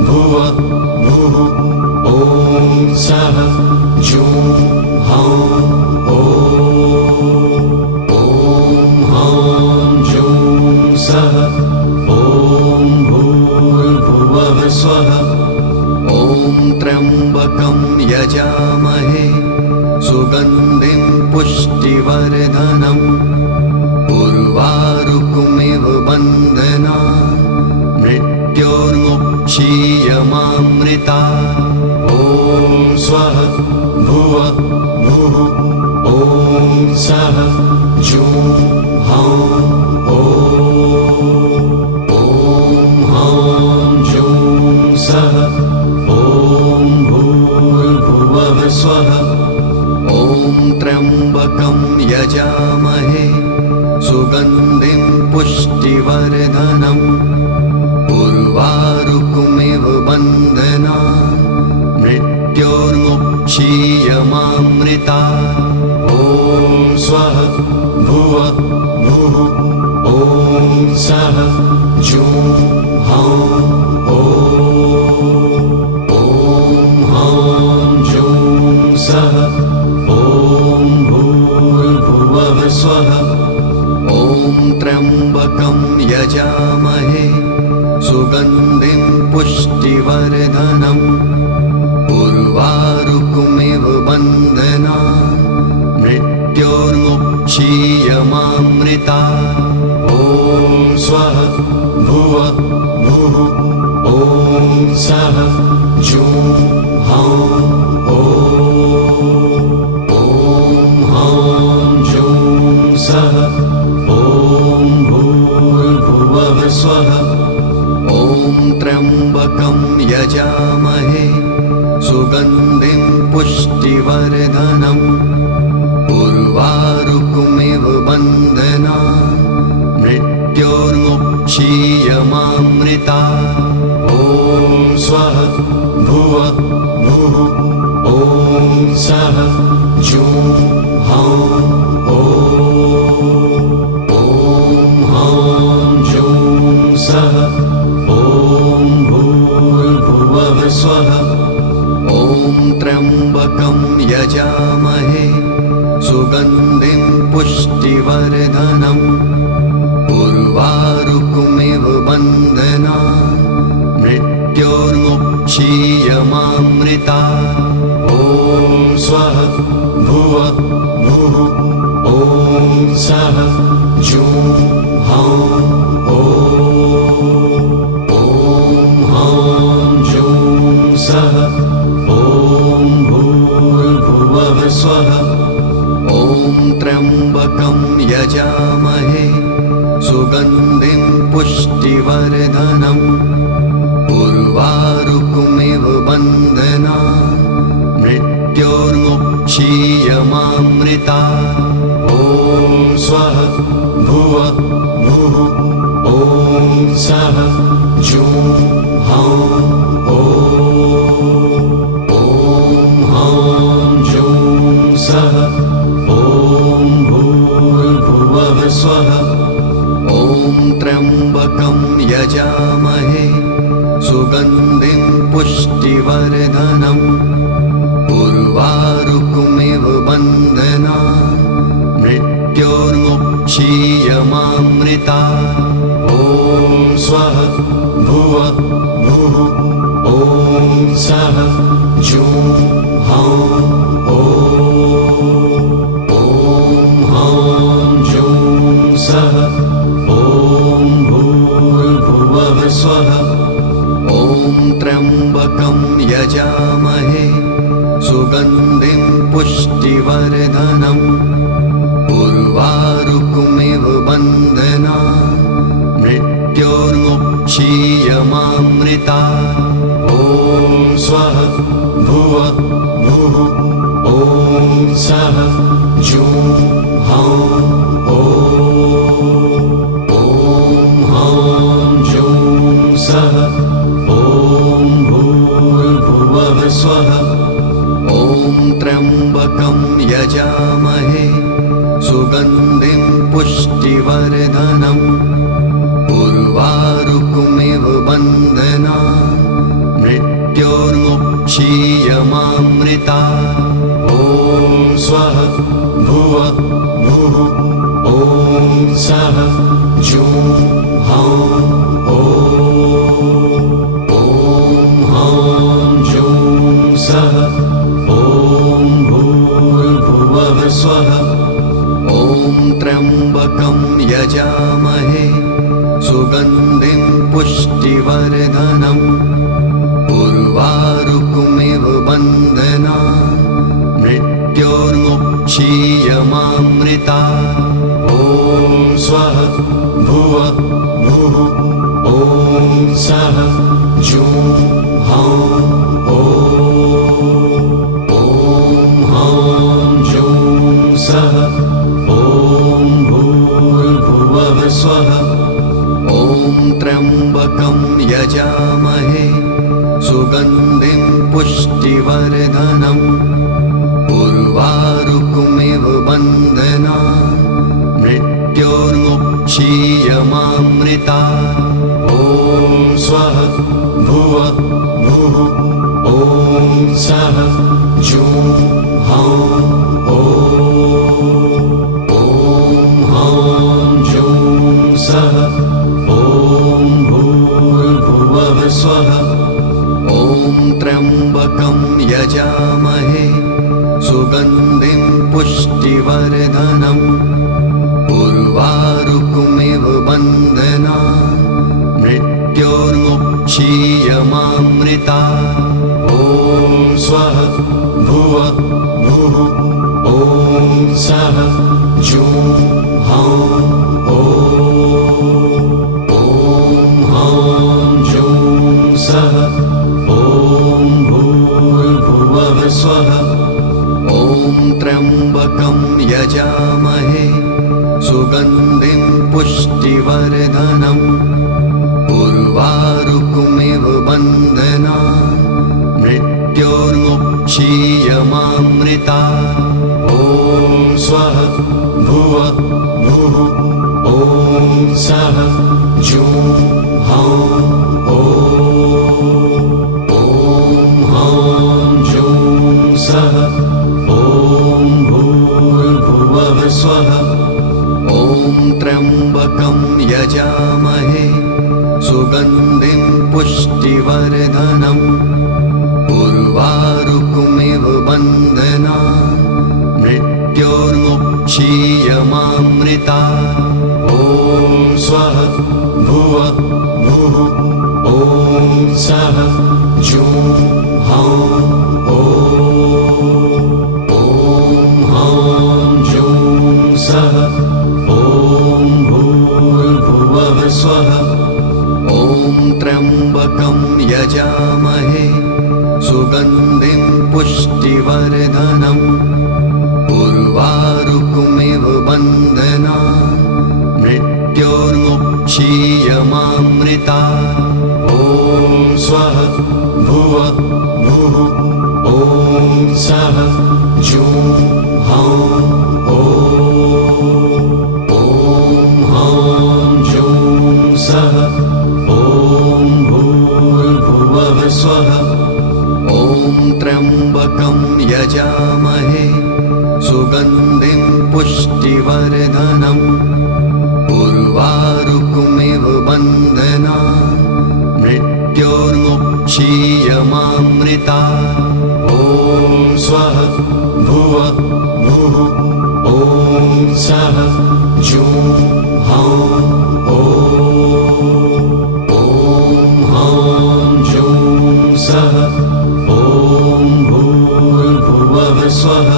भुवः भुः ॐ सः जुं हां ॐ हां जुं सः ॐ भूर्भुवः स्वः ॐ त्र्यम्बकं यजामहे सुगन्धिं पुष्टिवर्धनम् उर्वारुकमिव बन्धनान् मृत्योर्मुक्षीयमामृता ॐ स्वः भुवः भुः ॐ सः जुं हां ॐ हां जुं सः ॐ भूर्भुवः स्वः ॐ त्र्यम्बकं यजामहे सुगन्धिं पुष्टिवर्धनम् उर्वारुकमिव बन्धनान् मृत्योर्मुक्षीयमामृता ॐ स्वः भुवः भुः ॐ सः जुं हां ॐ हां जुं सः ॐ भूर्भुवः स्वः ॐ त्र्यम्बकं यजामहे सुगन्धिं पुष्टिवर्धनम् उर्वारुकमिव बन्धनान् मृत्योर्मुक्षीयमामृता ॐ स्वः भुवः भुः ॐ सः जुं हां ॐ हां जुं सः ॐ भूर्भुवः स्वः ॐ त्र्यम्बकं यजामहे सुगन्धिं पुष्टिवर्धनम् उर्वारुकमिव बन्धनान् मृत्योर्मुक्षीयमामृता ॐ स्वः भुवः भुः ॐ सः जुं हां ॐ हां जुं सः ॐ भूर्भुवः स्वः ॐ त्र्यम्बकं यजामहे सुगन्धिं पुष्टिवर्धनम् उर्वारुकमिव बन्धनान् मृत्योर्मुक्षीयमामृता ॐ स्वः भुवः भुः ॐ सः जुं हां ॐ हां जुं सः ॐ भूर्भुवः स्वः ॐ त्र्यम्बकं यजामहे सुगन्धिं पुष्टिवर्धनम् उर्वारुकमिव बन्धनान् मृत्योर्मुक्षीयमामृता ॐ स्वः भुवः भुः ॐ सः जुं हां ॐ हां जुं सः ॐ भूर्भुवः स्वः ॐ त्र्यम्बकं यजामहे सुगन्धिं पुष्टिवर्धनम् उर्वारुकमिव बन्धनान् मृत्योर्मुक्षीयमामृता ॐ स्वः भुवः भुः ॐ सः जुं हां ॐ हां जुं सः ॐ भूर्भुवः स्वः ॐ त्र्यम्बकं यजामहे सुगन्धिं पुष्टिवर्धनम् उर्वारुकमिव बन्धनान् मृत्योर्मुक्षीयमामृता ॐ स्वः भुवः भुः ॐ सः जुं हां ॐ हां जुं सः ॐ भूर्भुवः स्वः ॐ त्र्यम्बकं यजामहे सुगन्धिं पुष्टिवर्धनम् उर्वारुकमिव बन्धनान् मृत्योर्मुक्षीयमामृता ॐ स्वः भुवः भुः ॐ सः जुं हां ॐ हां जुं सः ॐ भूर्भुवः स्वः ॐ त्र्यम्बकं यजामहे सुगन्धिं पुष्टिवर्धनम् उर्वारुकमिव बन्धनान् मृत्योर्मुक्षीयमामृता ॐ स्वः भुवः भुः ॐ सः जुं हां ॐ हां जुं सः ॐ भूर्भुवः स्वः ॐ त्र्यम्बकं यजामहे सुगन्धिं पुष्टिवर्धनम् उर्वारुकमिव बन्धनान् मृत्योर्मुक्षीयमामृता ॐ स्वः भुवः भुः ॐ सः जुं हां हां जुं सः ॐ भूर्भुवः स्वः ॐ त्र्यम्बकं यजामहे सुगन्धिं पुष्टिवर्धनम् उर्वारुकमिव बन्धनान् मृत्योर्मुक्षीयमामृता ॐ स्वः भुवः भुः ॐ सः जुं हां हां जुं सः ॐ भूर्भुवः स्वः ॐ त्र्यम्बकं यजामहे सुगन्धिं पुष्टिवर्धनम् उर्वारुकमिव बन्धनान् मृत्योर्मुक्षीयमामृता ॐ स्वः भुवः भुः ॐ सः जुं हां हां जुं सः ॐ भूर्भुवः स्वः ॐ त्र्यम्बकं यजामहे सुगन्धिं पुष्टिवर्धनम् उर्वारुकमिव बन्धनान् मृत्योर्मुक्षीयमामृता ॐ स्वः भुवः भुः ॐ सः जुं हां हां जुं यजामहे सुगन्धिं पुष्टिवर्धनम् उर्वारुकमिव बन्धनान् मृत्योर्मुक्षीयमामृता ॐ स्वः भुवः भुः ॐ सः जुं हां ॐ हां जुं सः ॐ भूर्भुवः स्वः ॐ त्र्यम्बकं यजामहे सुगन्धिं पुष्टिवर्धनम् उर्वारुकमिव बन्धनान् मृत्योर्मुक्षीयमामृता ॐ स्वः भुवः भुः ॐ सः जुं हां ॐ हां जुं सः ॐ भूर्भुवः स्वः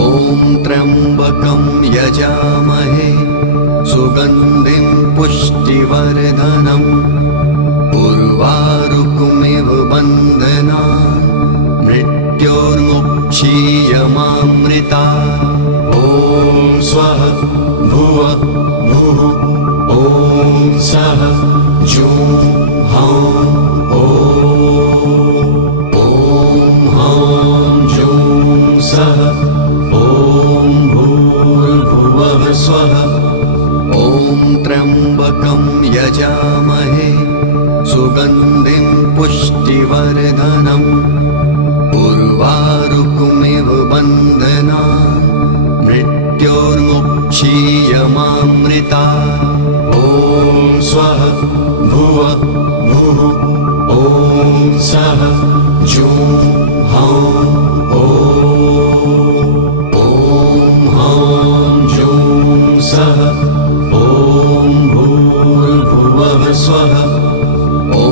ॐ त्र्यम्बकं यजामहे सुगन्धिं पुष्टिवर्धनम् उर्वारुकमिव बन्धनान् मृत्योर्मुक्षीयमामृता ॐ स्वः भुवः भुः ॐ सः जुं हां हां जुं सः ॐ भूर्भुवः स्वः ॐ त्र्यम्बकं यजामहे सुगन्धिं पुष्टिवर्धनम् उर्वारुकमिव बन्धनान् मृत्योर्मुक्षीयमामृता ॐ स्वः भुवः भुः ॐ सः जुं हां हां जुं सः ॐ भूर्भुवः स्वः ॐ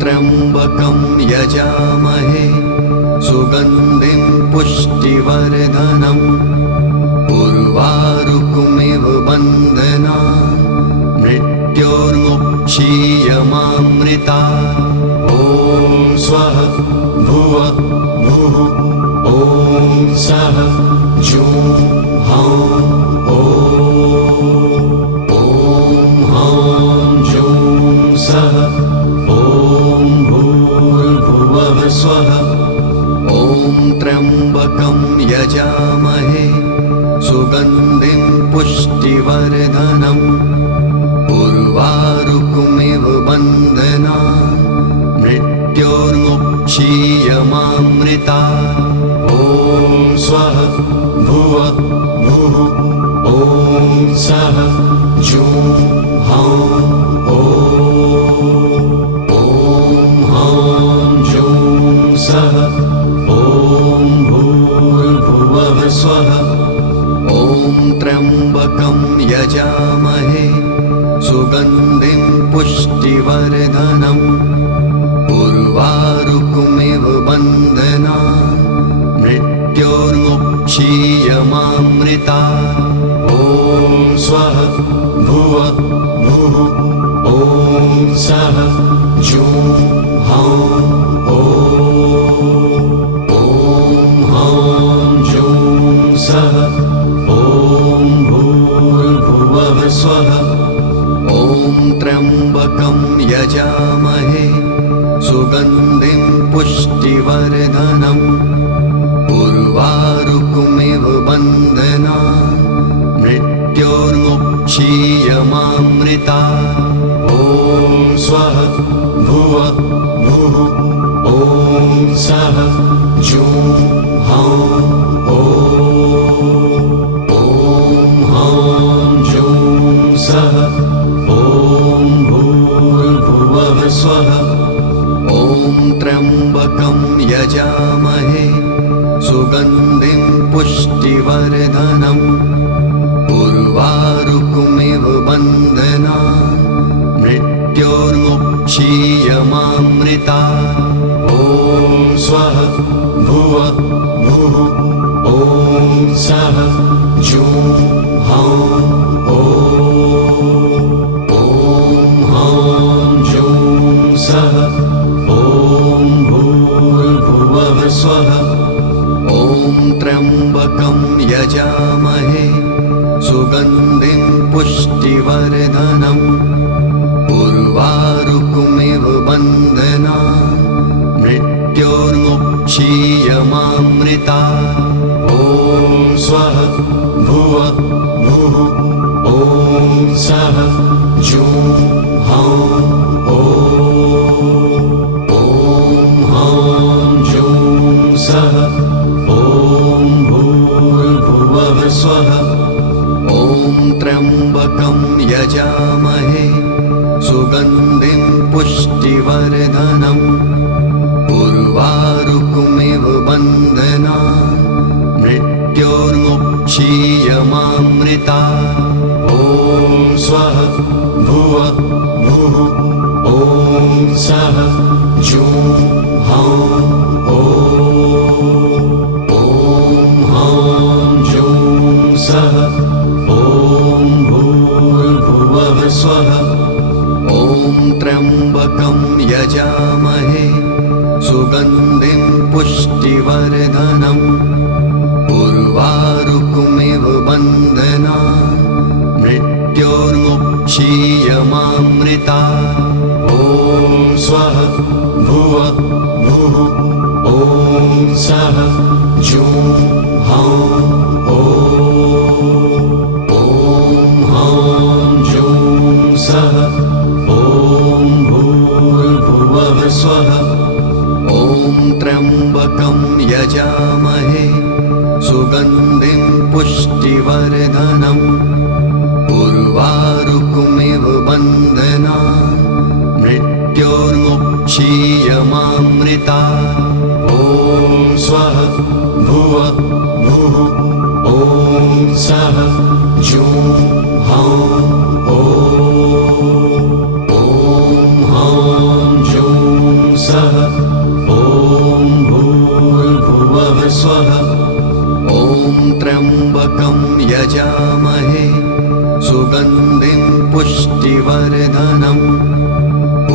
त्र्यम्बकं यजामहे सुगन्धिं पुष्टिवर्धनम् उर्वारुकमिव बन्धनान् मृत्योर्मुक्षीयमामृता ॐ स्वः भुवः भुः ॐ सः जुं हां हां जुं सः ॐ भूर्भुवः स्वः ॐ त्र्यम्बकं यजामहे सुगन्धिं पुष्टिवर्धनम् उर्वारुकमिव बन्धनान् मृत्योर्मुक्षीयमामृता ॐ स्वः भुवः भुः ॐ सः जुं हां हां जुं सः ॐ भूर्भुवः स्वः ॐ त्र्यम्बकं यजामहे सुगन्धिं पुष्टिवर्धनम् उर्वारुकमिव बन्धनान् मृत्योर्मुक्षीयमामृता ॐ स्वः भुवः भुः ॐ सः जुं हां हां जुं सः ॐ भूर्भुवः स्वः ॐ त्र्यम्बकं यजामहे सुगन्धिं पुष्टिवर्धनम् उर्वारुकमिव बन्धनान् मृत्योर्मुक्षीयमामृता ॐ स्वः भुवः भुः ॐ सः जुं हां हां जुं सः ॐ भूर्भुवः स्वः ॐ त्र्यम्बकं यजामहे सुगन्धिं पुष्टिवर्धनम् उर्वारुकमिव बन्धनान् मृत्योर्मुक्षीयमामृता ॐ स्वः भुवः भुः ॐ सः जुं हां हां जुं सः ॐ त्र्यम्बकं यजामहे सुगन्धिं पुष्टिवर्धनम् उर्वारुकमिव बन्धनान् मृत्योर्मुक्षीयमामृता ॐ स्वः भुवः भुः ॐ सः जुं हां ॐ हां जुं सः ॐ भूर्भुवः स्वः ॐ त्र्यम्बकं यजामहे सुगन्धिं पुष्टिवर्धनम् उर्वारुकमिव बन्धनान् मृत्योर्मुक्षीयमामृता ॐ स्वः भुवः भुः ॐ सः जुं हां ॐ हां जुं सः ॐ भूर्भुवः स्वः ॐ त्र्यम्बकं यजामहे सुगन्धिं पुष्टिवर्धनम् उर्वारुकमिव बन्धनान् मृत्योर्मुक्षीयमामृता ॐ स्वः भुवः भुः ॐ सः जुं हां ॐ हां जुं सः ॐ भूर्भुवः स्वः ॐ त्र्यम्बकं यजामहे सुगन्धिं पुष्टिवर्धनम् उर्वारुकमिव बन्धनान् मृत्योर्मुक्षीयमामृता ॐ स्वः भुवः भुः ॐ सः जुं हां ॐ हां जुं सः ॐ भूर्भुवः स्वः ॐ त्र्यम्बकं यजामहे सुगन्धिं पुष्टिवर्धनम्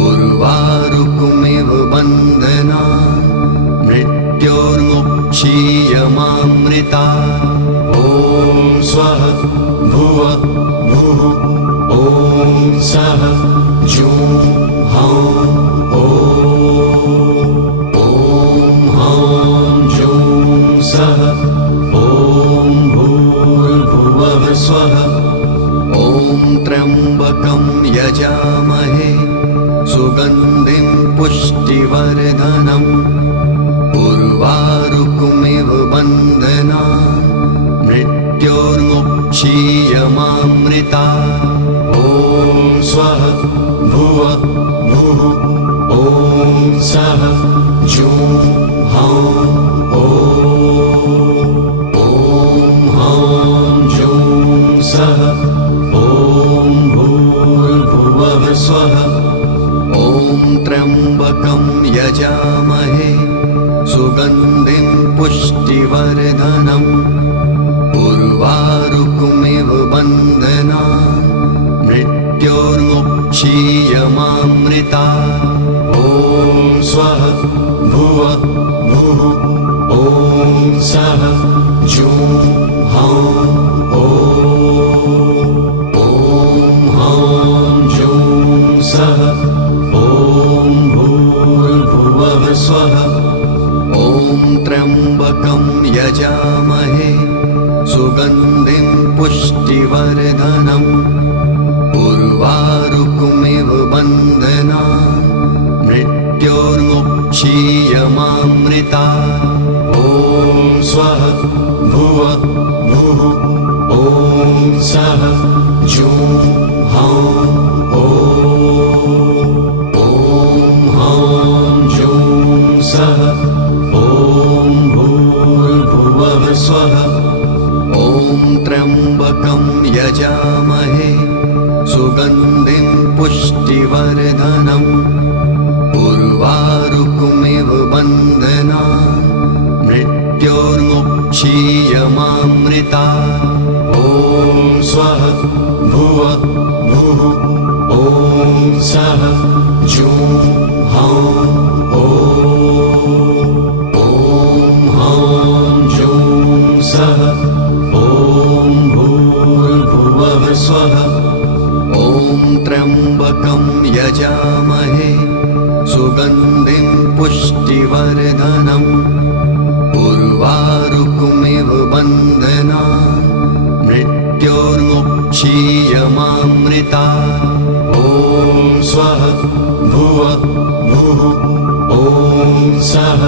उर्वारुकमिव बन्धनान् मृत्योर्मुक्षीयमामृता ॐ स्वः भुवः भुः ॐ सः जुं हां हां जुं सः ॐ भूर्भुवः स्वः ॐ त्र्यम्बकं यजामहे सुगन्धिं पुष्टिवर्धनम् उर्वारुकमिव बन्धनान् मृत्योर्मुक्षीयमामृता ॐ स्वः भुवः भुः ॐ सः जुं हां हां जुं सः ॐ भूर्भुवः स्वः ॐ त्र्यम्बकं यजामहे सुगन्धिं पुष्टिवर्धनम् उर्वारुकमिव बन्धनान् मृत्योर्मुक्षीयमामृता ॐ स्वः भुवः भुः ॐ सः जुं हां हां जुं सः ॐ भूर्भुवः स्वः ॐ त्र्यम्बकं यजामहे सुगन्धिं पुष्टिवर्धनम् उर्वारुकमिव बन्धनान् मृत्योर्मुक्षीयमामृता ॐ स्वः भुवः भुः ॐ सः जुं हां हां जुं सः ॐ भूर्भुवः स्वः ॐ त्र्यम्बकं यजामहे सुगन्धिं पुष्टिवर्धनम् उर्वारुकमिव बन्धनान् मृत्योर्मुक्षीयमामृता ॐ स्वः भुवः भुः ॐ सः जुं हां हां जुं यजामहे सुगन्धिं पुष्टिवर्धनम् उर्वारुकमिव बन्धनान् मृत्योर्मुक्षीयमामृता ॐ स्वः भुवः भुः ॐ सः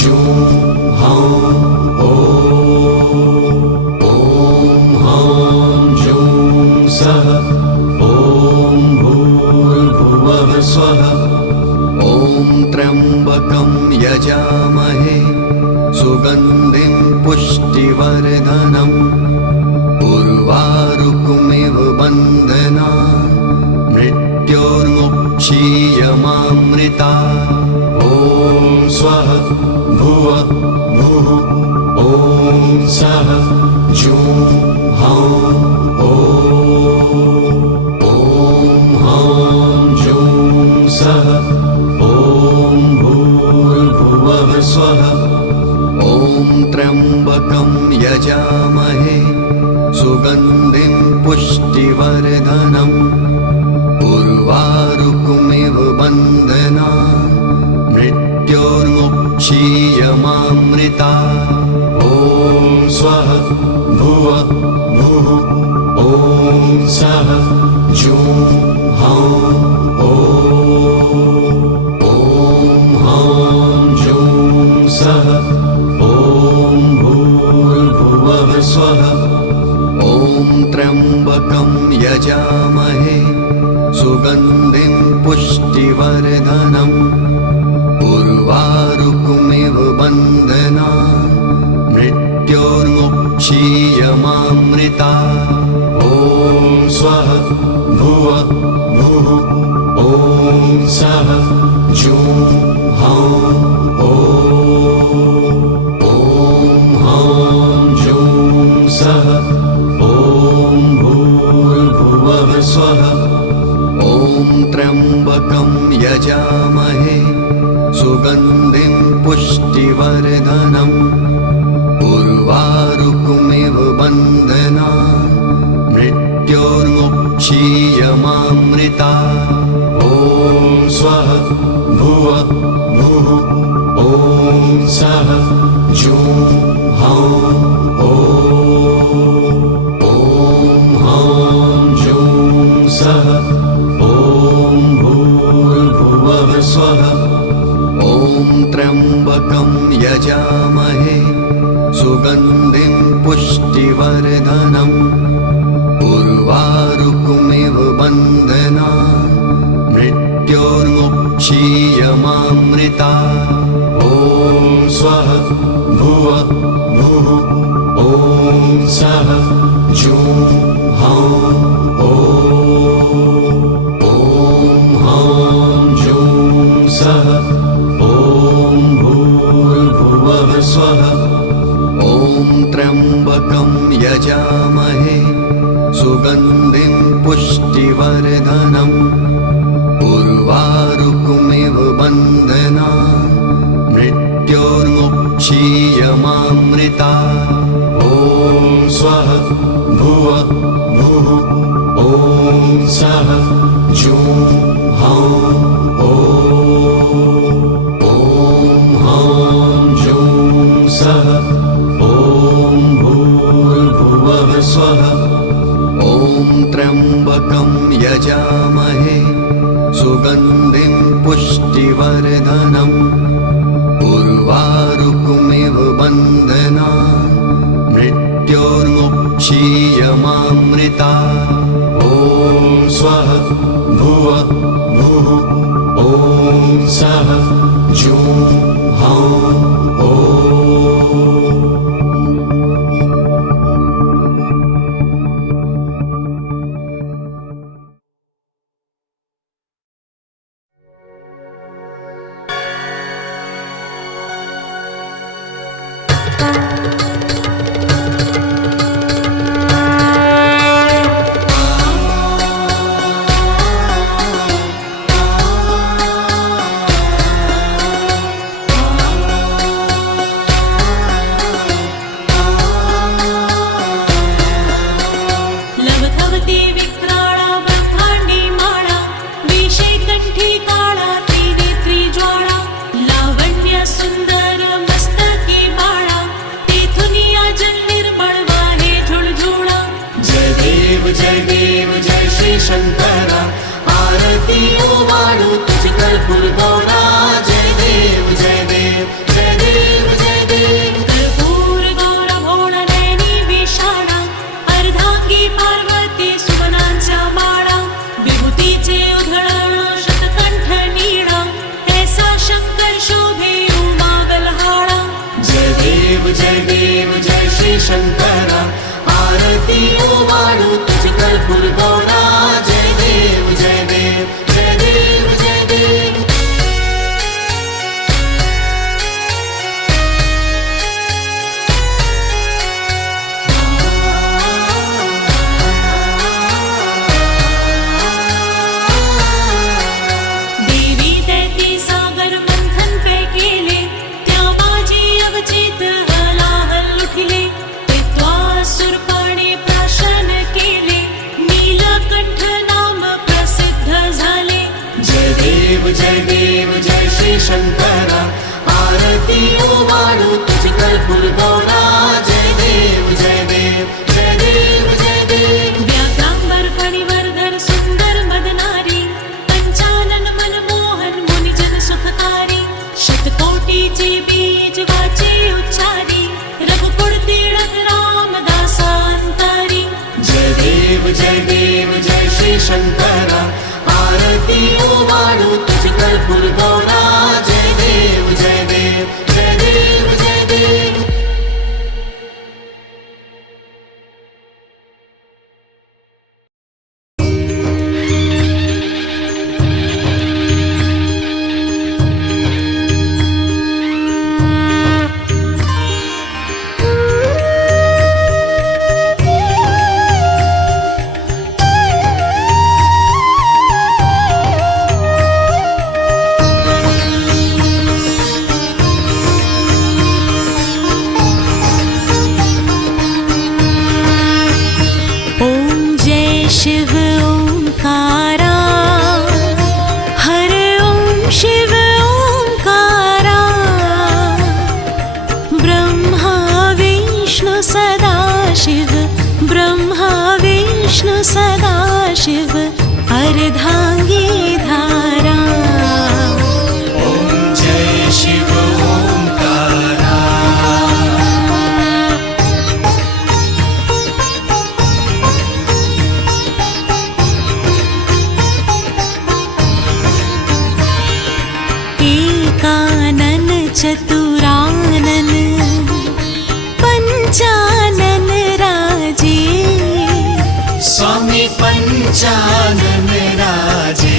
जुं हां ॐ हां जुं सः ॐ भूर्भुवः स्वः ॐ त्र्यम्बकं यजामहे सुगन्धिं पुष्टिवर्धनम् उर्वारुकमिव बन्धनान् मृत्योर्मुक्षीयमामृता ॐ स्वः भुवः भुः ॐ सः जुं हां ॐ हां जुं सः ॐ भूर्भुवः स्वः ॐ त्र्यम्बकं यजामहे सुगन्धिं पुष्टिवर्धनम् उर्वारुकमिव बन्धनान् मृत्योर्मुक्षीयमामृता ॐ स्वः भुवः भुः ॐ सः जुं हां ॐ हां जुं सः ॐ भूर्भुवः स्वः ॐ त्र्यम्बकं यजामहे सुगन्धिं पुष्टिवर्धनम् उर्वारुकमिव बन्धनान् मृत्योर्मुक्षीयमामृता ॐ स्वः भुवः भुः ॐ सः जुं हां ॐ हां जुं सः ॐ भूर्भुवः स्वः ॐ त्र्यम्बकं यजामहे सुगन्धिं पुष्टिवर्धनम् उर्वारुकमिव बन्धनान् मृत्योर्मुक्षीयमामृता ॐ स्वः भुवः भुः ॐ सः जुं हां हां जुं सः ॐ भूर्भुवः स्वः ॐ त्र्यम्बकं यजामहे सुगन्धिं पुष्टिवर्धनम् उर्वारुकमिव बन्धनान् मृत्योर्मुक्षीयमामृता ॐ स्वः भुवः भुः ॐ सः जुं हां हां जुं सः ॐ भूर्भुवः स्वः ॐ त्र्यम्बकं यजामहे सुगन्धिं पुष्टिवर्धनम् उर्वारुकमिव बन्धनान् मृत्योर्मुक्षीयमामृता ॐ स्वः भुवः भुः ॐ सः जुं हां हां जुं सः ॐ भूर्भुवः स्वः ॐ त्र्यम्बकं यजामहे सुगन्धिं पुष्टिवर्धनम् उर्वारुकमिव बन्धनान् मृत्योर्मुक्षीयमामृता ॐ स्वः भुवः भुः ॐ सः जुं हां देव जय श्री शंकरा आरती ओवाळू तुझी कर्पूर गौरा जय देव जय देव जय देव जय देव कर्पूर गौर भोळनयनी विशाळा अर्धांगी पार्वती सुमनांच्या माळा विभूतीचे उधळण शतकंठ नीळा ऐसा शंकर शोभे उमा गलहाळा जय देव जय श्री शंकरा आरती ओवाळू तुझी कर्पूर गौरा जय देव जय देव जय देव जय देव देवी दैती सागर मंथन पे केले त्या माझी अवचित हलाहल उठले सुरपाणे प्राशन केले नीलकंठ नाम प्रसिद्ध झाले जय देव जय श्री शंकरा आरती ओवाळू तुझी कर्पूर गौरा जय देव जय देव जय देव जय देव व्याघ्रांबर फणीवरधर सुंदर मदनारी पंचानन मनमोहन मुनिजन सुखकारी शतकोटीचे बीज वाचे उच्चारी रघुकुळ तीळक रामदासांतारी जय देव जय श्री शंकरा आरती ओवाळू तुझी कर्पूर गौरा जय देव जय देव जय देव जय देव शिव ओंकारा हर ओम शिव ओंकारा ब्रह्मा विष्णु सदा शिव ब्रह्मा विष्णु सदा शिव अर्धांगी धारा ओम जय शिव ओंकारा एकानन चतुरानन पंचानन राजे स्वामी पंचानन राजे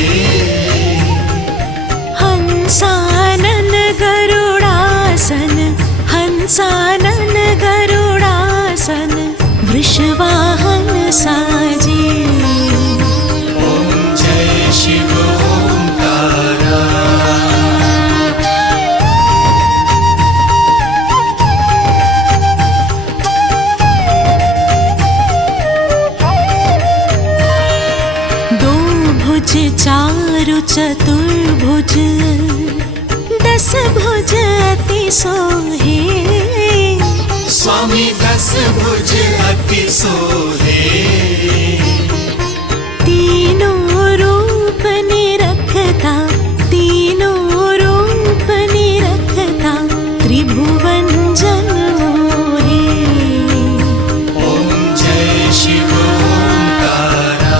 हंसानन गरुडासन हंसानन गरुडासन वृषवाहन साजे ओम जय शिव ओंकारा चारु चतुर्भुज दस भुज अति सोहे स्वामी दस भुज अति सोहे तीनों रूप निरखता तीनों रूप निरखता त्रिभुवन जन मोहे ओम जय शिव ओंकारा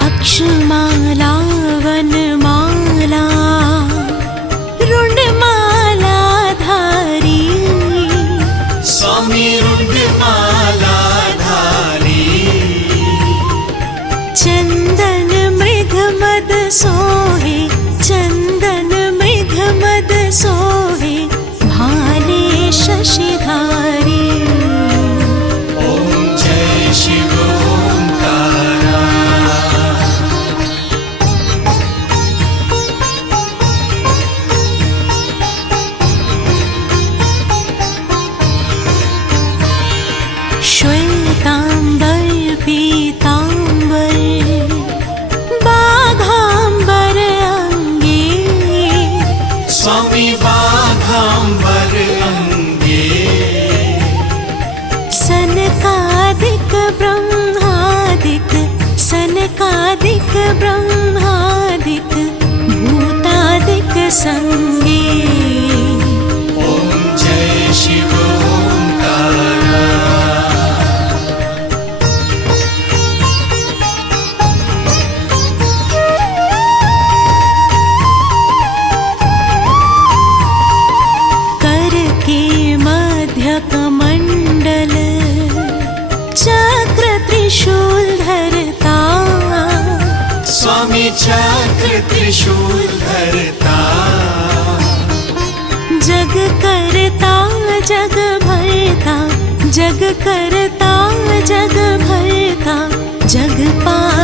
अक्षमाला वनमाला रुंडमाला धारी स्वामी रुंडमाला धारी चंदन मृग मद सोहे चंदन मृग मद सोहे भाले शशिधारी ओम जय शिव ओंकारा श्वेतांबर पीतांबर बाघांबर संगे। ॐ जय शिव ओंकारा। कर के मध्य कमंडल चक्र त्रिशूल धरता। स्वामी चक्र त्रिशूल धरता। जग करता जग भरता, जग करता जग भरता, जग पार